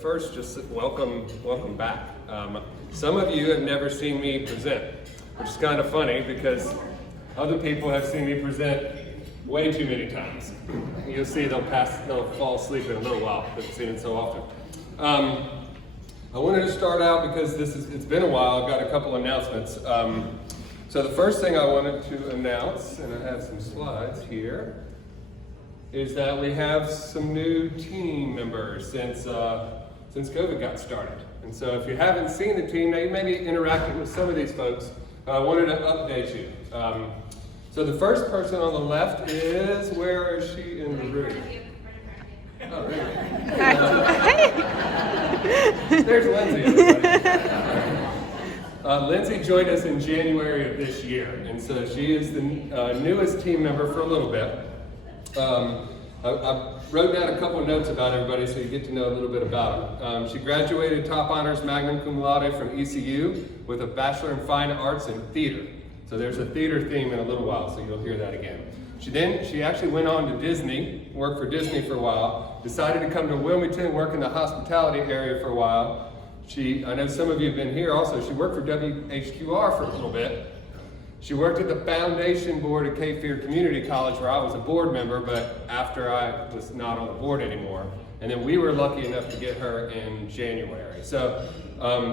First, just welcome back. Some of you have never seen me present, which is kind of funny because other people have seen me present way too many times. You'll see they'll fall asleep in a little while. They've seen it so often. I wanted to start out because it's been a while. I've got a couple announcements. So the first thing I wanted to announce, and I have some slides here, is that we have some new team members since COVID got started. And so if you haven't seen the team, now you may be interacting with some of these folks, I wanted to update you. So the first person on the left is, where is she in the room? Oh, really? There's Lindsay, everybody. Lindsay joined us in January of this year, and so she is the newest team member for a little bit. I wrote down a couple of notes about everybody so you get to know a little bit about them. She graduated top honors magna cum laude from ECU with a Bachelor in Fine Arts in Theater. So there's a theater theme in a little while, so you'll hear that again. She actually went on to Disney, worked for Disney for a while, decided to come to Wilmington, work in the hospitality area for a while. I know some of you have been here also, she worked for WHQR for a little bit. She worked at the foundation board at Cape Fear Community College where I was a board member, but after I was not on the board anymore. And then we were lucky enough to get her in January. So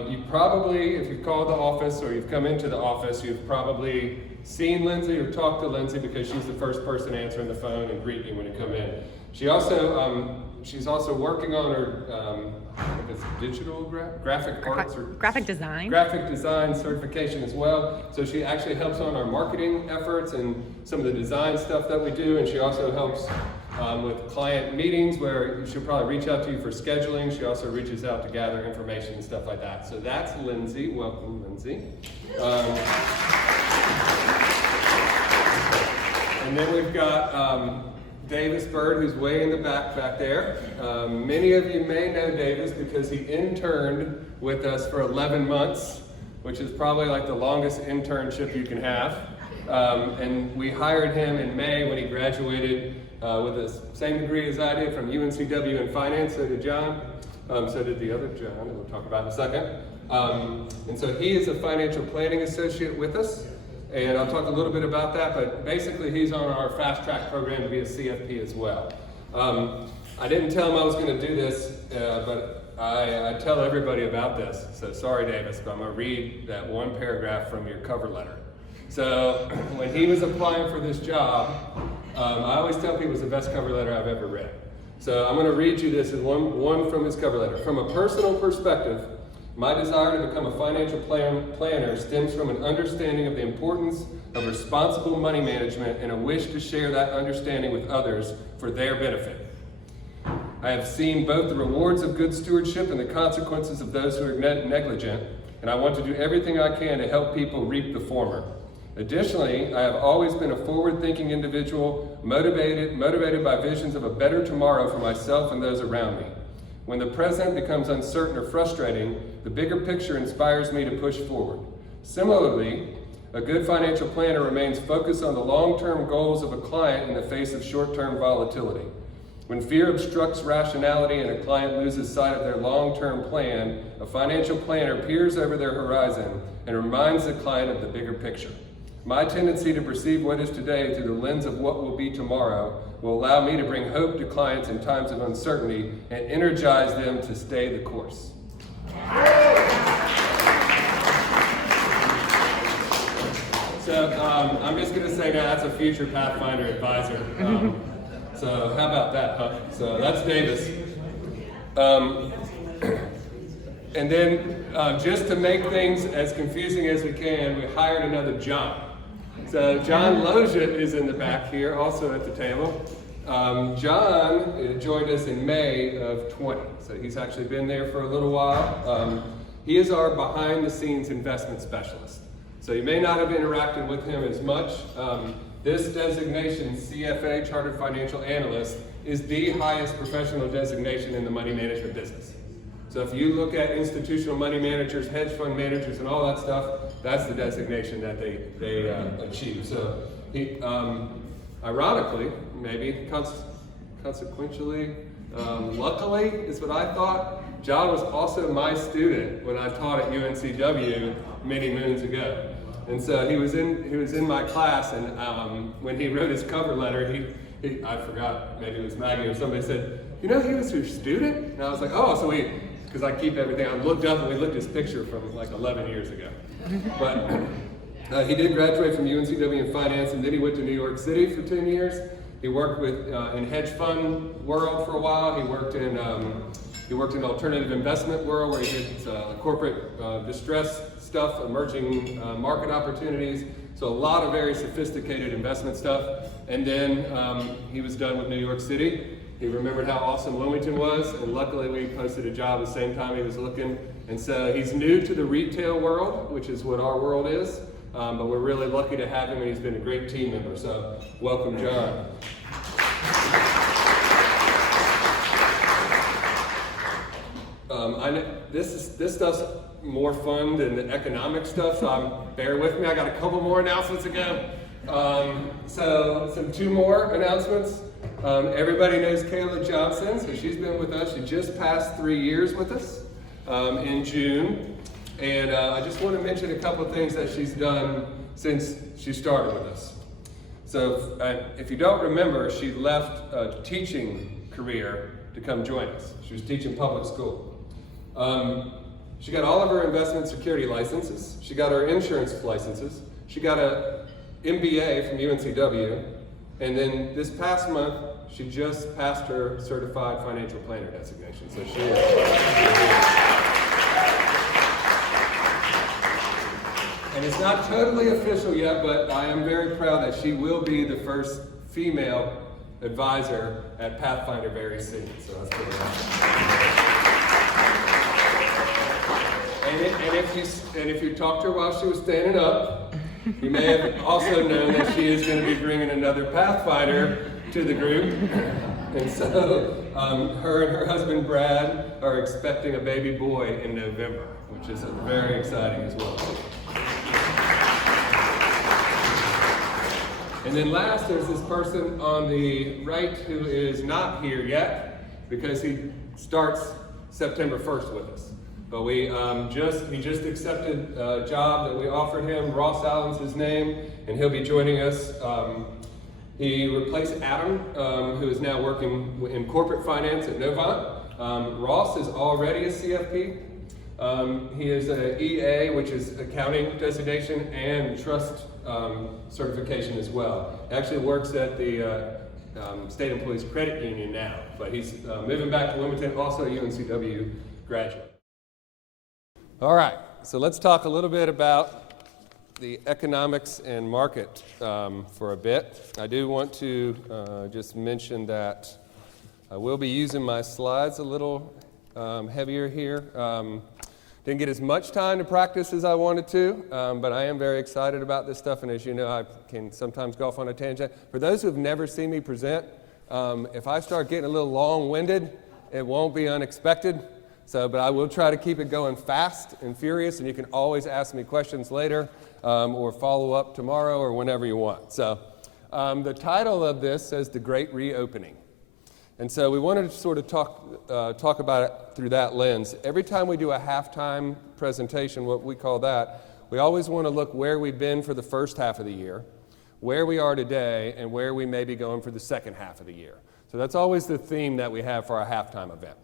you probably, if you've called the office or you've come into the office, you've probably seen Lindsay or talked to Lindsay because she's the first person answering the phone and greet you when you come in. She's also working on her it's digital graphic arts or graphic design certification as well. So she actually helps on our marketing efforts and some of the design stuff that we do, and she also helps with client meetings where she'll probably reach out to you for scheduling. She also reaches out to gather information and stuff like that. So that's Lindsay. Welcome, Lindsay. And then we've got Davis Bird, who's way in the back there. Many of you may know Davis because he interned with us for 11 months, which is probably like the longest internship you can have. And we hired him in May when he graduated with the same degree as I did from UNCW in finance. So did John. So did the other John, that we'll talk about in a second. And so he is a financial planning associate with us. And I'll talk a little bit about that, but basically he's on our fast track program to be a CFP as well. I didn't tell him I was going to do this, but I tell everybody about this. So sorry, Davis, but I'm going to read that one paragraph from your cover letter. So when he was applying for this job, I always tell people it's the best cover letter I've ever read. So I'm going to read you this as one from his cover letter. From a personal perspective, my desire to become a financial planner stems from an understanding of the importance of responsible money management and a wish to share that understanding with others for their benefit. I have seen both the rewards of good stewardship and the consequences of those who are negligent, and I want to do everything I can to help people reap the former. Additionally, I have always been a forward-thinking individual, motivated by visions of a better tomorrow for myself and those around me. When the present becomes uncertain or frustrating, the bigger picture inspires me to push forward. Similarly, a good financial planner remains focused on the long-term goals of a client in the face of short-term volatility. When fear obstructs rationality and a client loses sight of their long-term plan, a financial planner peers over their horizon and reminds the client of the bigger picture. My tendency to perceive what is today through the lens of what will be tomorrow will allow me to bring hope to clients in times of uncertainty and energize them to stay the course. So I'm just going to say now that's a future Pathfinder advisor. So how about that, huh? So that's Davis. And then just to make things as confusing as we can, we hired another John. So John Loja is in the back here, also at the table. John joined us in May of 20, so he's actually been there for a little while. He is our behind-the-scenes investment specialist. So you may not have interacted with him as much. This designation, CFA, Chartered Financial Analyst, is the highest professional designation in the money management business. So if you look at institutional money managers, hedge fund managers, and all that stuff, that's the designation that they achieve. So he, ironically, maybe consequentially, Luckily, is what I thought, John was also my student when I taught at UNCW many moons ago. And so he was in my class, and when he wrote his cover letter, I forgot, maybe it was Maggie or somebody said, "You know, he was your student?" And I was like, "Oh," so because I keep everything, I looked up and we looked at his picture from like 11 years ago. But he did graduate from UNCW in finance, and then he went to New York City for 10 years. He worked in hedge fund world for a while. He worked in alternative investment world where he did corporate distress stuff, emerging market opportunities. So a lot of very sophisticated investment stuff. And then he was done with New York City. He remembered how awesome Wilmington was, and luckily we posted a job the same time he was looking. And so he's new to the retail world, which is what our world is. But we're really lucky to have him, and he's been a great team member. So welcome, John. I know this stuff's more fun than the economic stuff, so bear with me. I got a couple more announcements to go. So two more announcements. Everybody knows Kayla Johnson, so she's been with us. She just passed 3 years with us in June. And I just want to mention a couple of things that she's done since she started with us. So if you don't remember, she left a teaching career to come join us. She was teaching public school. She got all of her investment security licenses. She got her insurance licenses. She got an MBA from UNCW. And then this past month, she just passed her certified financial planner designation. So she is. And it's not totally official yet, but I am very proud that she will be the first female advisor at Pathfinder very soon. So that's pretty awesome. And if you talked to her while she was standing up, you may have also known that she is going to be bringing another Pathfinder to the group. And so her and her husband Brad are expecting a baby boy in November, which is very exciting as well. And then last, there's this person on the right who is not here yet because he starts September 1st with us. But he just accepted a job that we offered him. Ross Allen's his name, and he'll be joining us. He replaced Adam, who is now working in corporate finance at Novant. Ross is already a CFP. He is an EA, which is accounting designation, and trust certification as well. He actually works at the State Employees Credit Union now, but he's moving back to Wilmington, also a UNCW graduate. All right, so let's talk a little bit about the economics and market for a bit. I do want to just mention that I will be using my slides a little heavier here. Didn't get as much time to practice as I wanted to, but I am very excited about this stuff, and as you know, I can sometimes go off on a tangent. For those who have never seen me present, if I start getting a little long-winded, it won't be unexpected. But I will try to keep it going fast and furious, and you can always ask me questions later or follow up tomorrow or whenever you want. So the title of this says The Great Reopening. And so we wanted to sort of talk about it through that lens. Every time we do a halftime presentation, what we call that, we always want to look where we've been for the first half of the year, where we are today, and where we may be going for the second half of the year. So that's always the theme that we have for our halftime event.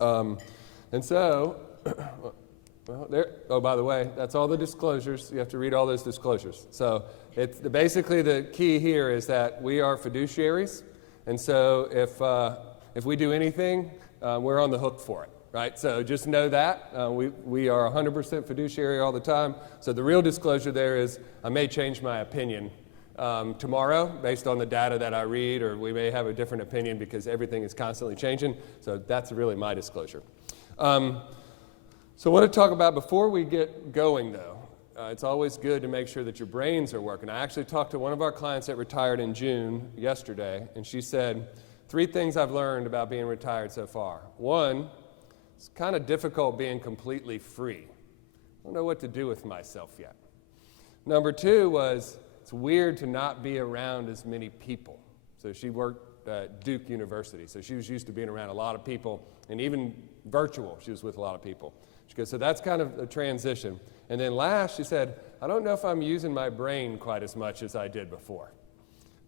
By the way, that's all the disclosures. You have to read all those disclosures. So it's basically the key here is that we are fiduciaries. And so if we do anything, we're on the hook for it, right? So just know that. We are 100% fiduciary all the time. So the real disclosure there is I may change my opinion tomorrow based on the data that I read, or we may have a different opinion because everything is constantly changing. So that's really my disclosure. So I want to talk about, before we get going though, it's always good to make sure that your brains are working. I actually talked to one of our clients that retired in June yesterday, and she said, 3 things I've learned about being retired so far. 1, it's kind of difficult being completely free. I don't know what to do with myself yet. Number 2 was, it's weird to not be around as many people. So she worked at Duke University. So she was used to being around a lot of people, and even virtual, she was with a lot of people. She goes, so that's kind of a transition. And then last, she said, I don't know if I'm using my brain quite as much as I did before.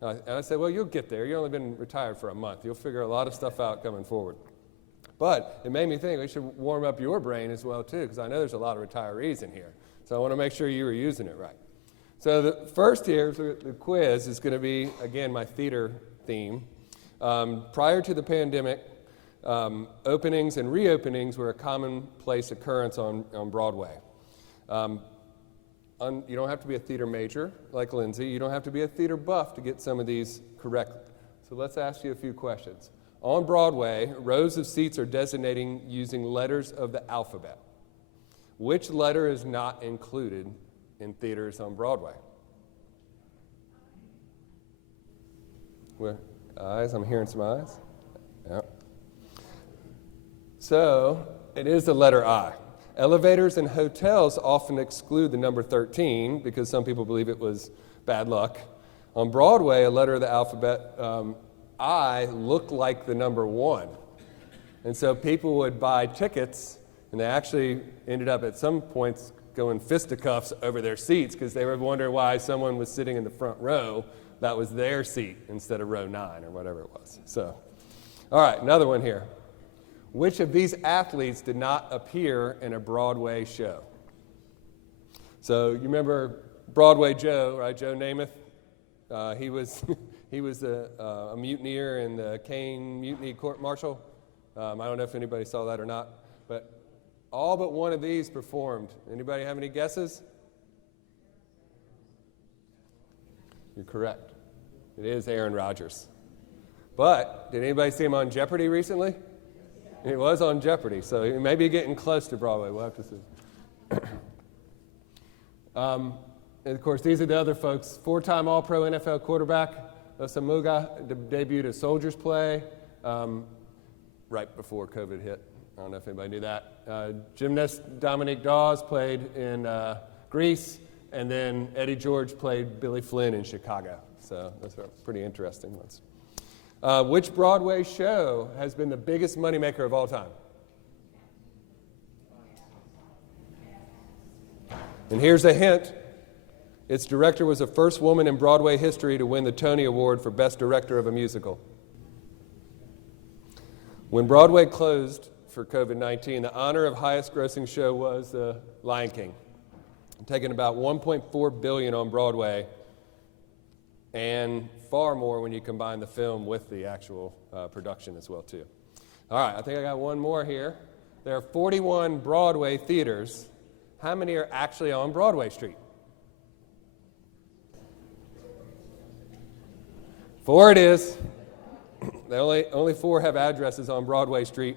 And I said, well, you'll get there. You've only been retired for a month. You'll figure a lot of stuff out coming forward. But it made me think we should warm up your brain as well, too, because I know there's a lot of retirees in here. So I want to make sure you were using it right. So the first here, the quiz, is going to be, again, my theater theme. Prior to the pandemic, openings and reopenings were a commonplace occurrence on Broadway. You don't have to be a theater major like Lindsay. You don't have to be a theater buff to get some of these correctly. So let's ask you a few questions. On Broadway, rows of seats are designating using letters of the alphabet. Which letter is not included in theaters on Broadway? Where? Eyes? I'm hearing some eyes. Yeah. So it is the letter I. Elevators and hotels often exclude the number 13 because some people believe it was bad luck. On Broadway, a letter of the alphabet, I looked like the number 1. And so people would buy tickets, and they actually ended up at some points going fisticuffs over their seats because they were wondering why someone was sitting in the front row. That was their seat instead of row 9 or whatever it was. So, all right, another one here. Which of these athletes did not appear in a Broadway show? So you remember Broadway Joe, right? Joe Namath. He was a mutineer in the Kane Mutiny Court Martial. I don't know if anybody saw that or not, but all but one of these performed. Anybody have any guesses? You're correct. It is Aaron Rodgers. But did anybody see him on Jeopardy recently? It was on Jeopardy, so he may be getting close to Broadway. We'll have to see. And of course, these are the other folks. 4-time All-Pro NFL quarterback Osamuga debuted a Soldier's Play right before COVID hit. I don't know if anybody knew that. Gymnast Dominique Dawes played in Greece, and then Eddie George played Billy Flynn in Chicago. So those are pretty interesting ones. Which Broadway show has been the biggest moneymaker of all time? And here's a hint. Its director was the first woman in Broadway history to win the Tony Award for Best Director of a Musical. When Broadway closed for COVID-19, the honor of highest grossing show was The Lion King, taking about $1.4 billion on Broadway, and far more when you combine the film with the actual production as well, too. All right, I think I got one more here. There are 41 Broadway theaters. How many are actually on Broadway Street? 4 it is. Only 4 have addresses on Broadway Street.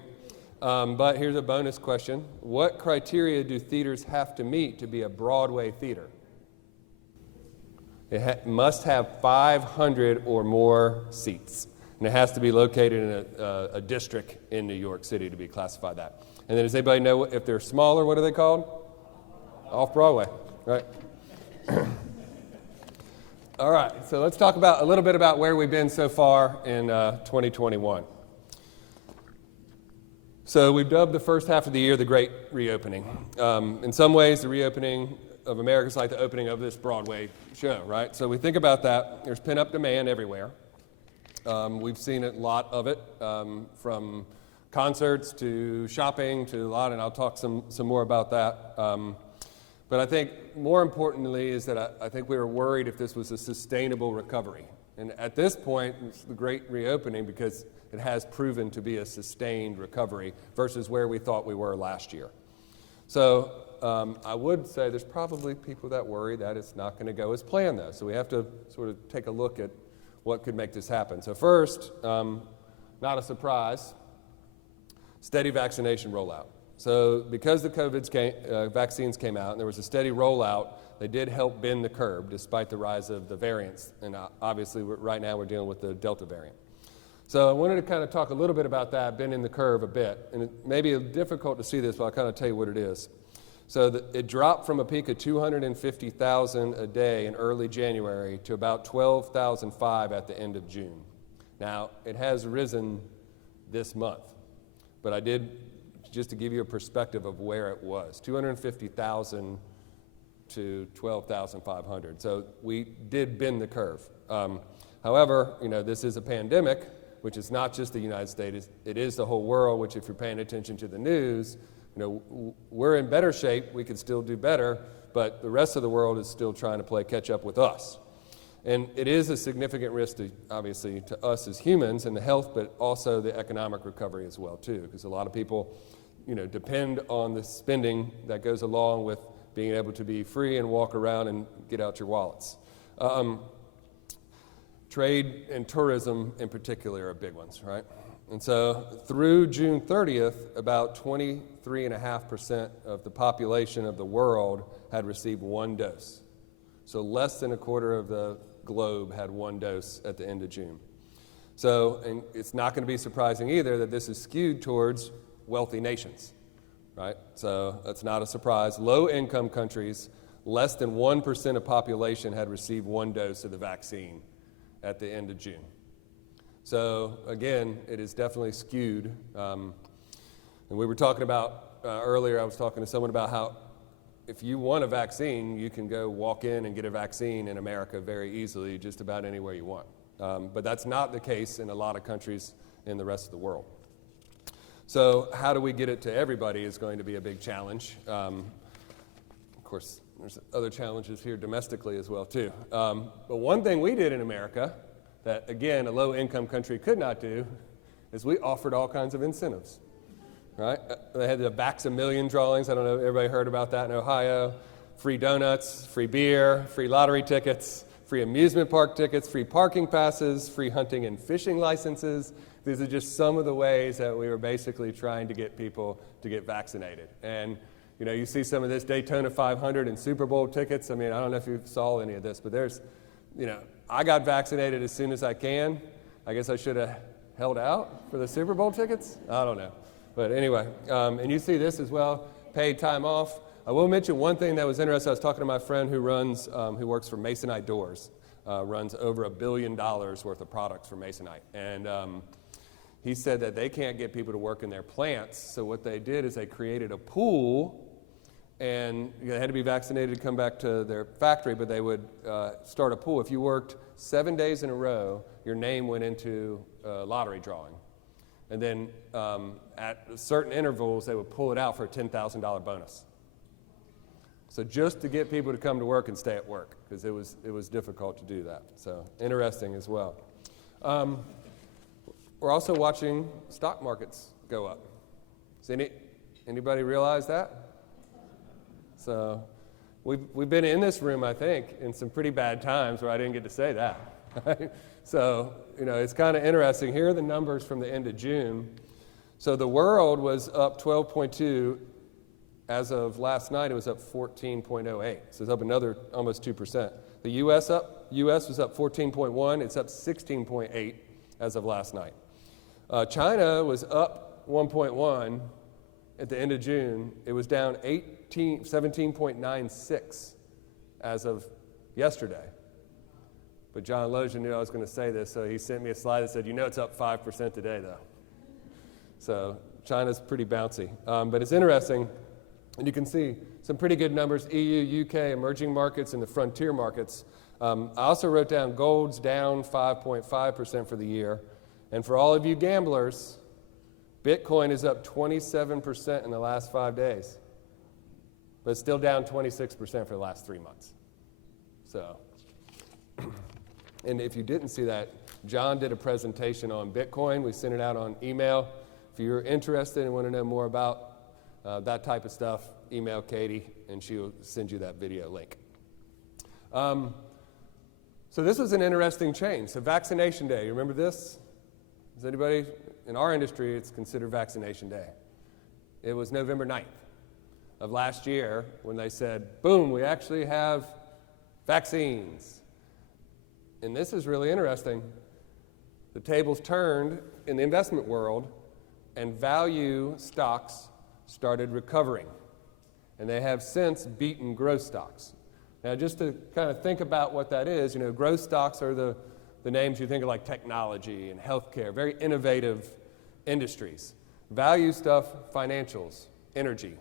But here's a bonus question. What criteria do theaters have to meet to be a Broadway theater? It must have 500 or more seats. And it has to be located in a district in New York City to be classified that. And then does anybody know if they're smaller, what are they called? Off-Broadway, right? All right, so let's talk a little bit about where we've been so far in 2021. So we've dubbed the first half of the year the Great Reopening. In some ways, the reopening of America is like the opening of this Broadway show, right? So we think about that. There's pent-up demand everywhere. We've seen a lot of it, from concerts to shopping to a lot, and I'll talk some more about that. But I think more importantly is that I think we were worried if this was a sustainable recovery. And at this point, it's the Great Reopening because it has proven to be a sustained recovery versus where we thought we were last year. So I would say there's probably people that worry that it's not going to go as planned, though. So we have to sort of take a look at what could make this happen. So first, not a surprise, steady vaccination rollout. So because the COVID vaccines came out and there was a steady rollout, they did help bend the curve despite the rise of the variants. And obviously, right now we're dealing with the Delta variant. So I wanted to kind of talk a little bit about that, bending the curve a bit. And it may be difficult to see this, but I'll kind of tell you what it is. So it dropped from a peak of 250,000 a day in early January to about 12,005 at the end of June. Now, it has risen this month, but I did, just to give you a perspective of where it was, 250,000 to 12,500. So we did bend the curve. However, this is a pandemic, which is not just the United States, it is the whole world, which if you're paying attention to the news, we're in better shape, we could still do better, but the rest of the world is still trying to play catch up with us. And it is a significant risk, obviously, to us as humans and the health, but also the economic recovery as well, too, because a lot of people, depend on the spending that goes along with being able to be free and walk around and get out your wallets. Trade and tourism in particular are big ones, right? And so through June 30th, about 23.5% of the population of the world had received one dose. So less than a quarter of the globe had one dose at the end of June. So, and it's not going to be surprising either that this is skewed towards wealthy nations, right? So that's not a surprise. Low-income countries, less than 1% of population had received one dose of the vaccine at the end of June. So again, it is definitely skewed. And we were talking about, earlier I was talking to someone about how if you want a vaccine, you can go walk in and get a vaccine in America very easily, just about anywhere you want. But that's not the case in a lot of countries in the rest of the world. So how do we get it to everybody is going to be a big challenge. Of course, there's other challenges here domestically as well, too. But one thing we did in America that, again, a low-income country could not do is we offered all kinds of incentives, right? They had the Vax-A-Million drawings. I don't know if everybody heard about that in Ohio. Free donuts, free beer, free lottery tickets, free amusement park tickets, free parking passes, free hunting and fishing licenses. These are just some of the ways that we were basically trying to get people to get vaccinated. And, you see some of this Daytona 500 and Super Bowl tickets. I mean, I don't know if you saw any of this, but there's, I got vaccinated as soon as I can. I guess I should have held out for the Super Bowl tickets. I don't know. But anyway, and you see this as well, paid time off. I will mention one thing that was interesting. I was talking to my friend who works for Masonite Doors, runs over $1 billion worth of products for Masonite. And he said that they can't get people to work in their plants. So what they did is they created a pool, and they had to be vaccinated to come back to their factory, but they would start a pool. If you worked 7 days in a row, your name went into a lottery drawing. And then at certain intervals, they would pull it out for a $10,000 bonus. So just to get people to come to work and stay at work, because it was difficult to do that. So interesting as well. We're also watching stock markets go up. Does anybody realize that? So we've been in this room, I think, in some pretty bad times where I didn't get to say that. So, it's kind of interesting. Here are the numbers from the end of June. So the world was up 12.2. As of last night, it was up 14.08. So it's up another almost 2%. The U.S. was up 14.1. It's up 16.8 as of last night. China was up 1.1 at the end of June. It was down 17.96 as of yesterday. But John Loja knew I was going to say this, so he sent me a slide that said, it's up 5% today, though. So China's pretty bouncy. But it's interesting, and you can see some pretty good numbers, EU, UK, emerging markets, and the frontier markets. I also wrote down gold's down 5.5% for the year. And for all of you gamblers, Bitcoin is up 27% in the last 5 days, but it's still down 26% for the last 3 months. So, and if you didn't see that, John did a presentation on Bitcoin. We sent it out on email. If you're interested and want to know more about that type of stuff, email Katie, and she'll send you that video link. So this was an interesting change. So vaccination day, you remember this? Does anybody, in our industry, it's considered vaccination day. It was November 9th of last year when they said, boom, we actually have vaccines. And this is really interesting. The tables turned in the investment world, and value stocks started recovering. And they have since beaten growth stocks. Now, just to kind of think about what that is, growth stocks are the the names you think of like technology and healthcare, very innovative industries. Value stuff, financials, energy,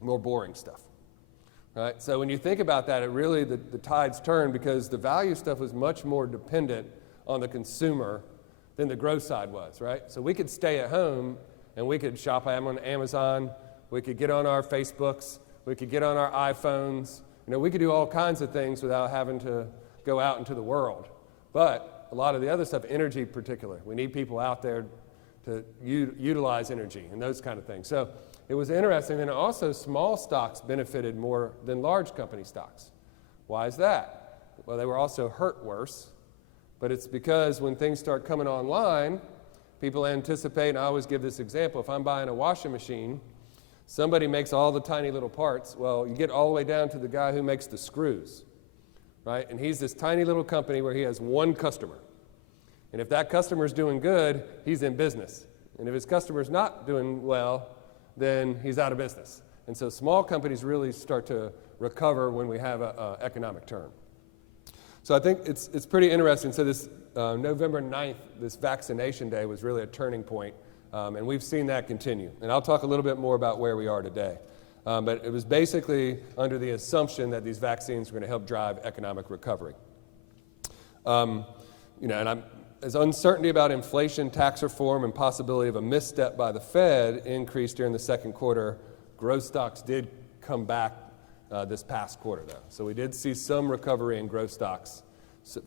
more boring stuff. Right? So when you think about that, it really, the tides turn because the value stuff was much more dependent on the consumer than the growth side was, right? So we could stay at home and we could shop on Amazon, we could get on our Facebooks, we could get on our iPhones, we could do all kinds of things without having to go out into the world. But a lot of the other stuff, energy in particular, we need people out there to utilize energy and those kind of things. So it was interesting, and also small stocks benefited more than large company stocks. Why is that? Well, they were also hurt worse, but it's because when things start coming online, people anticipate, and I always give this example, if I'm buying a washing machine, somebody makes all the tiny little parts. Well, you get all the way down to the guy who makes the screws, right? And he's this tiny little company where he has one customer. And if that customer's doing good, he's in business. And if his customer's not doing well, then he's out of business. And so small companies really start to recover when we have an economic turn. So I think it's pretty interesting. So this November 9th, this vaccination day was really a turning point, and we've seen that continue. And I'll talk a little bit more about where we are today. But it was basically under the assumption that these vaccines were going to help drive economic recovery. As uncertainty about inflation, tax reform, and possibility of a misstep by the Fed increased during the second quarter, growth stocks did come back this past quarter, though. So we did see some recovery in growth stocks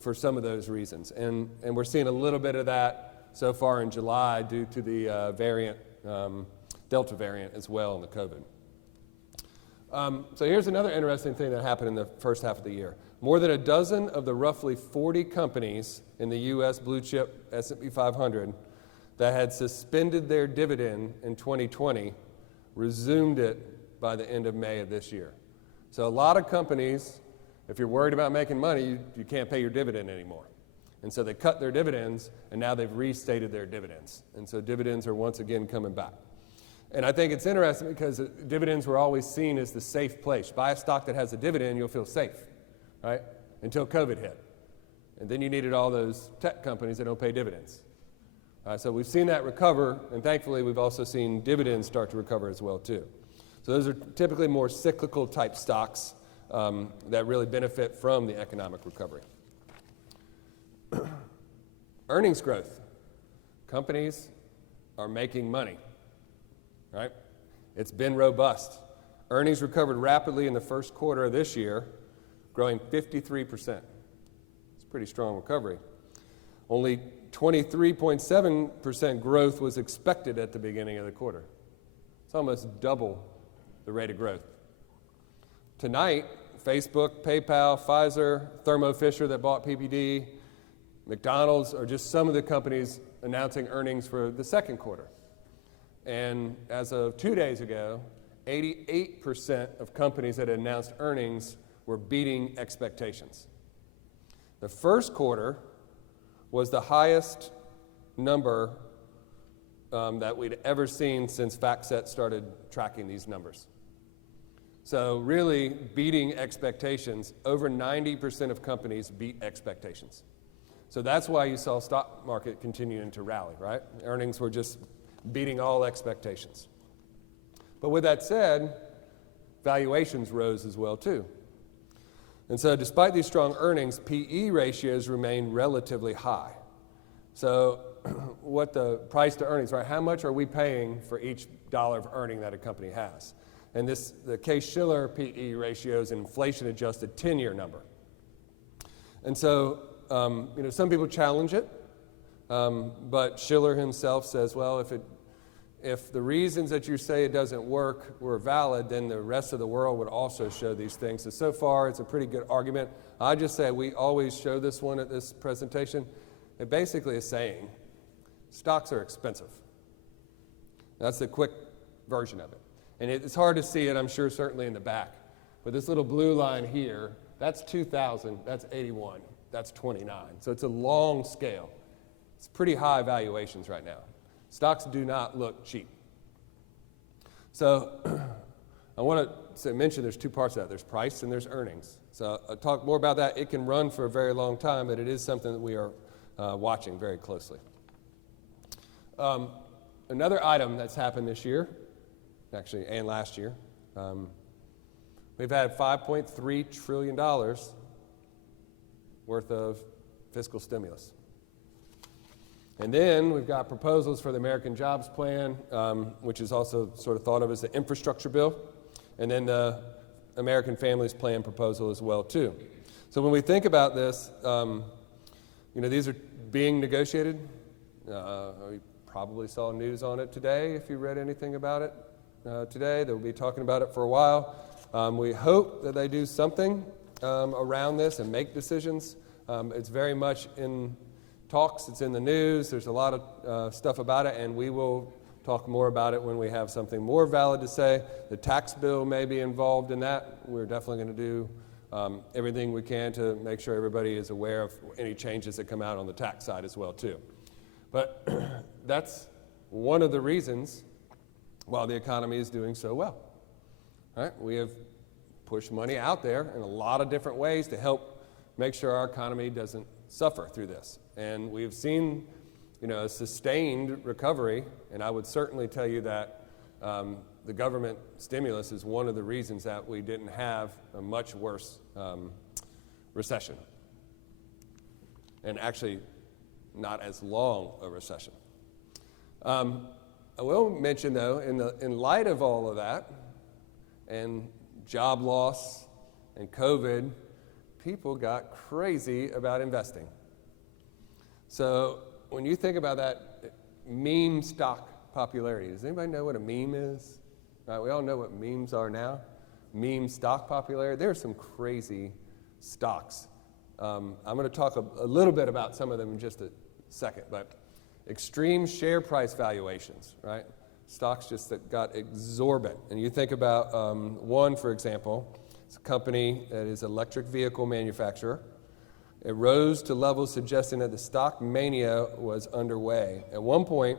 for some of those reasons. And we're seeing a little bit of that so far in July due to the Delta variant as well in the COVID. So here's another interesting thing that happened in the first half of the year. More than a dozen of the roughly 40 companies in the U.S. blue chip S&P 500 that had suspended their dividend in 2020 resumed it by the end of May of this year. So a lot of companies, if you're worried about making money, you can't pay your dividend anymore. And so they cut their dividends, and now they've restated their dividends. And so dividends are once again coming back. And I think it's interesting because dividends were always seen as the safe place. Buy a stock that has a dividend, you'll feel safe, right? Until COVID hit. And then you needed all those tech companies that don't pay dividends. So we've seen that recover, and thankfully we've also seen dividends start to recover as well too. So those are typically more cyclical type stocks that really benefit from the economic recovery. Earnings growth. Companies are making money, right? It's been robust. Earnings recovered rapidly in the first quarter of this year, growing 53%. It's a pretty strong recovery. Only 23.7% growth was expected at the beginning of the quarter. It's almost double the rate of growth. Tonight, Facebook, PayPal, Pfizer, Thermo Fisher that bought PPD, McDonald's are just some of the companies announcing earnings for the second quarter. And as of 2 days ago, 88% of companies that had announced earnings were beating expectations. The first quarter was the highest number that we'd ever seen since FactSet started tracking these numbers. So really beating expectations, over 90% of companies beat expectations. So that's why you saw stock market continuing to rally, right? Earnings were just beating all expectations. But with that said, valuations rose as well too. And so despite these strong earnings, PE ratios remain relatively high. So what the price to earnings, right? How much are we paying for each dollar of earning that a company has? And the Case-Shiller PE ratio is an inflation-adjusted 10-year number. And so, some people challenge it, but Shiller himself says, well, if the reasons that you say it doesn't work were valid, then the rest of the world would also show these things. So far, it's a pretty good argument. I just say we always show this one at this presentation. It basically is saying stocks are expensive. That's the quick version of it. And it's hard to see it, I'm sure, certainly in the back. But this little blue line here, that's 2,000, that's 81, that's 29. So it's a long scale. It's pretty high valuations right now. Stocks do not look cheap. So I want to mention there's two parts of that. There's price and there's earnings. So I'll talk more about that. It can run for a very long time, but it is something that we are watching very closely. Another item that's happened this year, actually, and last year, we've had $5.3 trillion worth of fiscal stimulus. And then we've got proposals for the American Jobs Plan, which is also sort of thought of as the infrastructure bill, and then the American Families Plan proposal as well, too. So when we think about this, these are being negotiated. We probably saw news on it today. If you read anything about it today, they'll be talking about it for a while. We hope that they do something around this and make decisions. It's very much in talks. It's in the news. There's a lot of stuff about it, and we will talk more about it when we have something more valid to say. The tax bill may be involved in that. We're definitely going to do everything we can to make sure everybody is aware of any changes that come out on the tax side as well, too. But that's one of the reasons why the economy is doing so well. Right? We have pushed money out there in a lot of different ways to help make sure our economy doesn't suffer through this. And we've seen, a sustained recovery, and I would certainly tell you that the government stimulus is one of the reasons that we didn't have a much worse recession. And actually, not as long a recession. I will mention, though, in light of all of that, and job loss and COVID, people got crazy about investing. So when you think about that meme stock popularity, does anybody know what a meme is? Right, we all know what memes are now. Meme stock popularity. There are some crazy stocks. I'm going to talk a little bit about some of them in just a second, but extreme share price valuations, right? Stocks just that got exorbitant. And you think about one, for example, it's a company that is an electric vehicle manufacturer. It rose to levels suggesting that the stock mania was underway. At one point,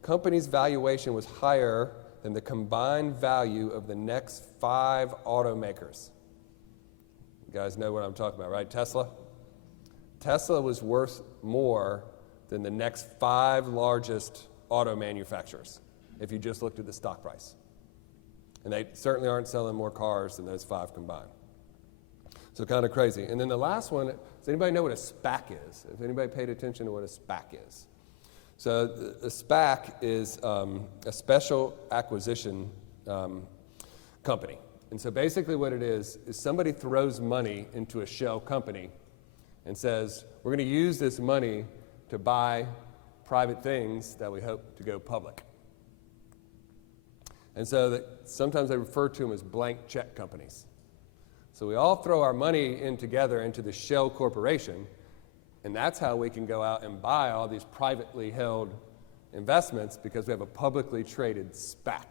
company's valuation was higher than the combined value of the next 5 automakers. You guys know what I'm talking about, right? Tesla? Tesla was worth more than the next 5 largest auto manufacturers if you just looked at the stock price. And they certainly aren't selling more cars than those 5 combined. So kind of crazy. And then the last one, does anybody know what a SPAC is? Has anybody paid attention to what a SPAC is? So a SPAC is a special acquisition company. And so basically what it is somebody throws money into a shell company and says, we're going to use this money to buy private things that we hope to go public. And so sometimes they refer to them as blank check companies. So we all throw our money in together into the shell corporation, and that's how we can go out and buy all these privately held investments because we have a publicly traded SPAC.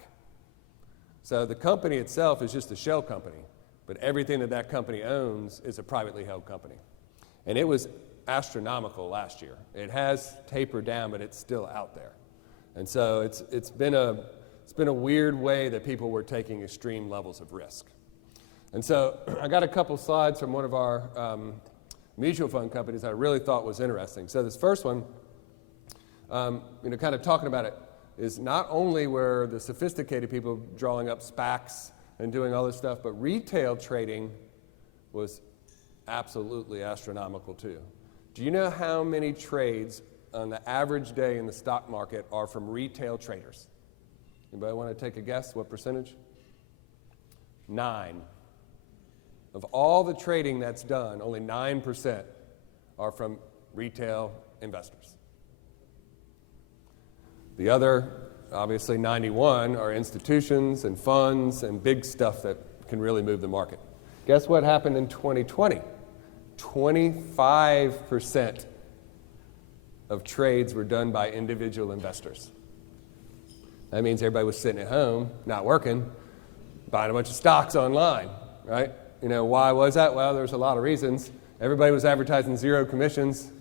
So the company itself is just a shell company, but everything that company owns is a privately held company. And it was astronomical last year. It has tapered down, but it's still out there. And so it's been a weird way that people were taking extreme levels of risk. And so I got a couple slides from one of our mutual fund companies that I really thought was interesting. So this first one, kind of talking about it, is not only were the sophisticated people drawing up SPACs and doing all this stuff, but retail trading was absolutely astronomical too. Do you know how many trades on the average day in the stock market are from retail traders? Anybody want to take a guess? What percentage? 9. Of all the trading that's done, only 9% are from retail investors. The other, obviously 91, are institutions and funds and big stuff that can really move the market. Guess what happened in 2020? 25% of trades were done by individual investors. That means everybody was sitting at home, not working, buying a bunch of stocks online, right? Why was that? Well, there's a lot of reasons. Everybody was advertising 0 commissions.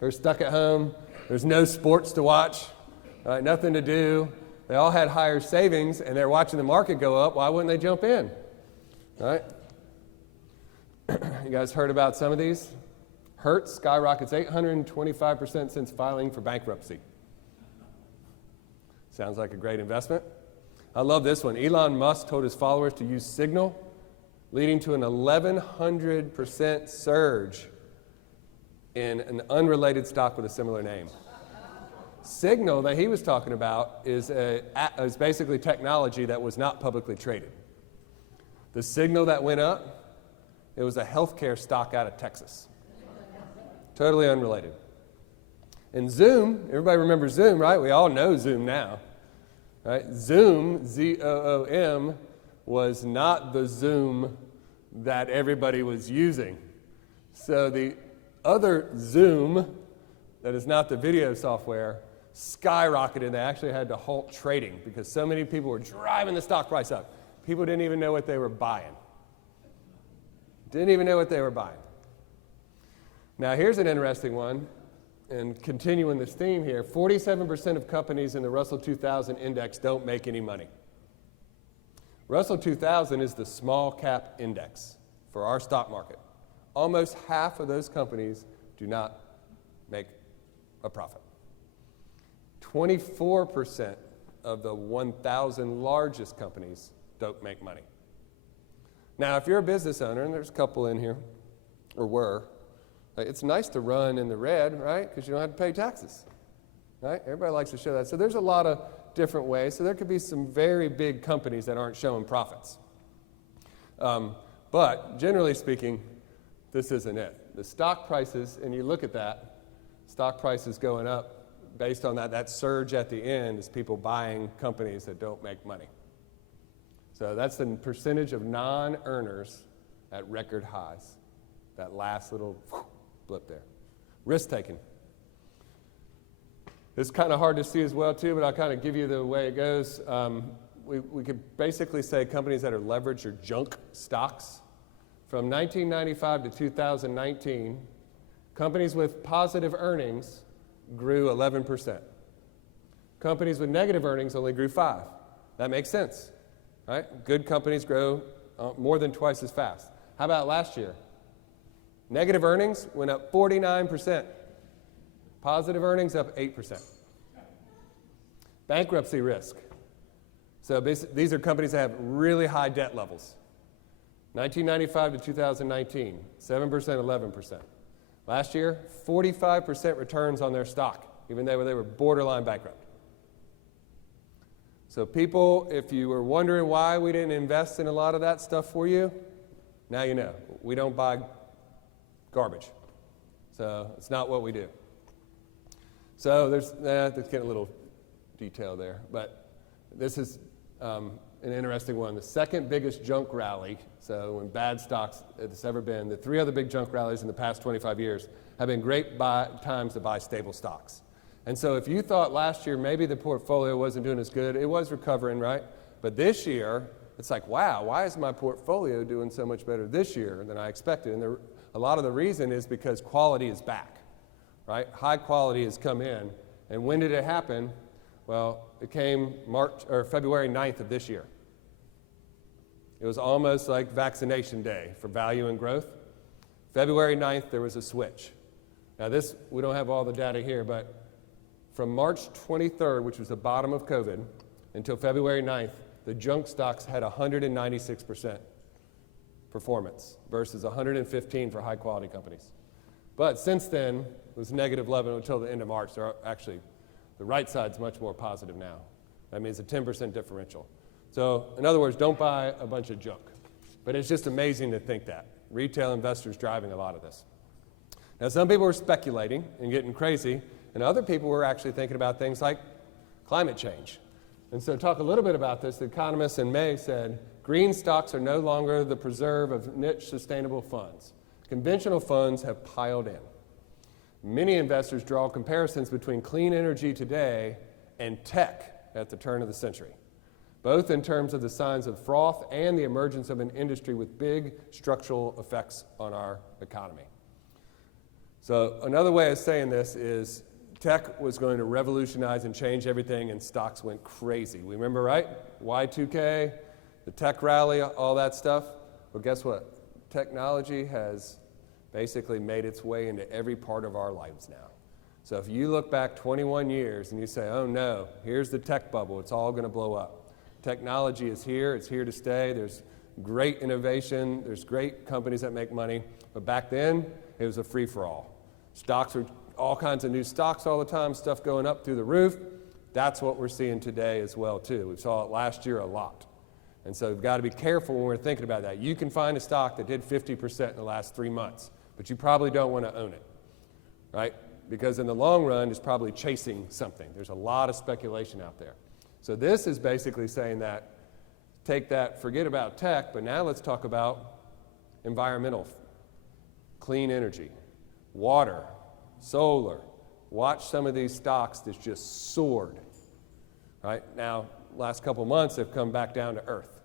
They're stuck at home. There's no sports to watch, right? Nothing to do. They all had higher savings, and they're watching the market go up. Why wouldn't they jump in, right? You guys heard about some of these? Hertz skyrockets 825% since filing for bankruptcy. Sounds like a great investment. I love this one. Elon Musk told his followers to use Signal, leading to an 1,100% surge in an unrelated stock with a similar name. Signal that he was talking about is basically technology that was not publicly traded. The Signal that went up, it was a healthcare stock out of Texas. Totally unrelated. And Zoom, everybody remembers Zoom, right? We all know Zoom now. Right? Zoom, Z-O-O-M, was not the Zoom that everybody was using. So the other Zoom, that is not the video software, skyrocketed. They actually had to halt trading because so many people were driving the stock price up. People didn't even know what they were buying. Didn't even know what they were buying. Now here's an interesting one, and continuing this theme here, 47% of companies in the Russell 2000 index don't make any money. Russell 2000 is the small cap index for our stock market. Almost half of those companies do not make a profit. 24% of the 1,000 largest companies don't make money. Now, if you're a business owner, and there's a couple in here, or were, it's nice to run in the red, right? Because you don't have to pay taxes, right? Everybody likes to show that. So there's a lot of different ways. So there could be some very big companies that aren't showing profits. But generally speaking, this isn't it. The stock prices, and you look at that, stock prices going up based on that surge at the end is people buying companies that don't make money. So that's the percentage of non-earners at record highs. That last little blip there. Risk taking. It's kind of hard to see as well too, but I'll kind of give you the way it goes. We could basically say companies that are leveraged or junk stocks. From 1995 to 2019, companies with positive earnings grew 11%. Companies with negative earnings only grew 5%. That makes sense, right? Good companies grow more than twice as fast. How about last year? Negative earnings went up 49%. Positive earnings up 8%. Bankruptcy risk. So these are companies that have really high debt levels. 1995 to 2019, 7%, 11%. Last year, 45% returns on their stock, even though they were borderline bankrupt. So people, if you were wondering why we didn't invest in a lot of that stuff for you, now you know. We don't buy garbage. So it's not what we do. So there's getting a little detail there, but this is an interesting one. The second biggest junk rally, so when bad stocks it's ever been, the 3 other big junk rallies in the past 25 years have been great times to buy stable stocks. And so if you thought last year maybe the portfolio wasn't doing as good, it was recovering, right? But this year, it's like, wow, why is my portfolio doing so much better this year than I expected? And a lot of the reason is because quality is back, right? High quality has come in. And when did it happen? Well, it came February 9th of this year. It was almost like vaccination day for value and growth. February 9th, there was a switch. Now this, we don't have all the data here, but from March 23rd, which was the bottom of COVID, until February 9th, the junk stocks had 196% performance versus 115 for high quality companies. But since then, it was negative 11 until the end of March. Actually, the right side's much more positive now. That means a 10% differential. So in other words, don't buy a bunch of junk. But it's just amazing to think that. Retail investors driving a lot of this. Now some people were speculating and getting crazy, and other people were actually thinking about things like climate change. And so to talk a little bit about this, the economist in May said, green stocks are no longer the preserve of niche sustainable funds. Conventional funds have piled in. Many investors draw comparisons between clean energy today and tech at the turn of the century, both in terms of the signs of froth and the emergence of an industry with big structural effects on our economy. So another way of saying this is tech was going to revolutionize and change everything, and stocks went crazy. We remember, right? Y2K, the tech rally, all that stuff. Well, guess what? Technology has basically made its way into every part of our lives now. So if you look back 21 years and you say, oh no, here's the tech bubble, it's all going to blow up. Technology is here, it's here to stay, there's great innovation, there's great companies that make money, but back then, it was a free-for-all. Stocks were all kinds of new stocks all the time, stuff going up through the roof. That's what we're seeing today as well, too. We saw it last year a lot. And so we've got to be careful when we're thinking about that. You can find a stock that did 50% in the last 3 months, but you probably don't want to own it, right? Because in the long run, it's probably chasing something. There's a lot of speculation out there. So this is basically saying that, take that, forget about tech, but now let's talk about environmental, clean energy, water, solar. Watch some of these stocks that's just soared, right? Now, last couple months, they've come back down to earth.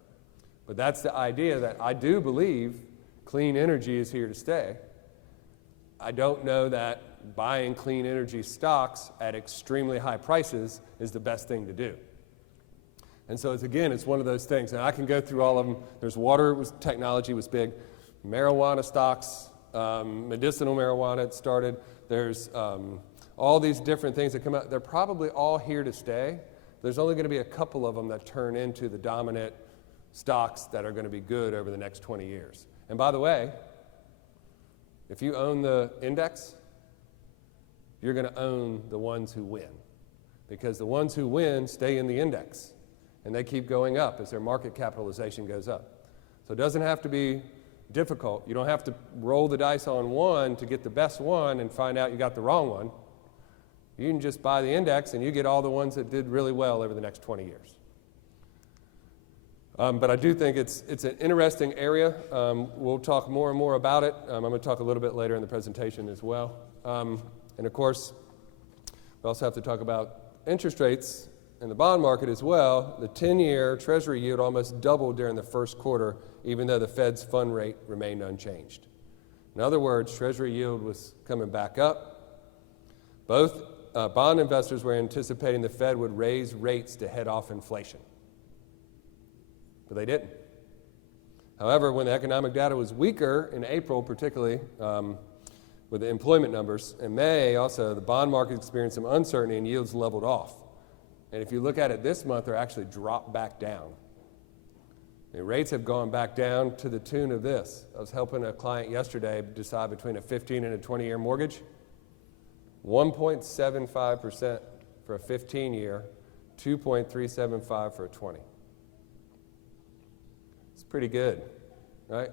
But that's the idea that I do believe clean energy is here to stay. I don't know that buying clean energy stocks at extremely high prices is the best thing to do. And so it's one of those things. And I can go through all of them. There's technology was big. Marijuana stocks, medicinal marijuana had started. There's all these different things that come out. They're probably all here to stay. There's only going to be a couple of them that turn into the dominant stocks that are going to be good over the next 20 years. And by the way, if you own the index, you're going to own the ones who win. Because the ones who win stay in the index. And they keep going up as their market capitalization goes up. So it doesn't have to be difficult. You don't have to roll the dice on one to get the best one and find out you got the wrong one. You can just buy the index and you get all the ones that did really well over the next 20 years. But I do think it's an interesting area. We'll talk more and more about it. I'm going to talk a little bit later in the presentation as well. And of course, we also have to talk about interest rates in the bond market as well. The 10-year Treasury yield almost doubled during the first quarter, even though the Fed's fund rate remained unchanged. In other words, Treasury yield was coming back up. Both bond investors were anticipating the Fed would raise rates to head off inflation. But they didn't. However, when the economic data was weaker in April, particularly with the employment numbers, in May also, the bond market experienced some uncertainty and yields leveled off. And if you look at it this month, they're actually dropped back down. The rates have gone back down to the tune of this. I was helping a client yesterday decide between a 15 and a 20-year mortgage. 1.75% for a 15-year, 2.375 for a 20. It's pretty good, right?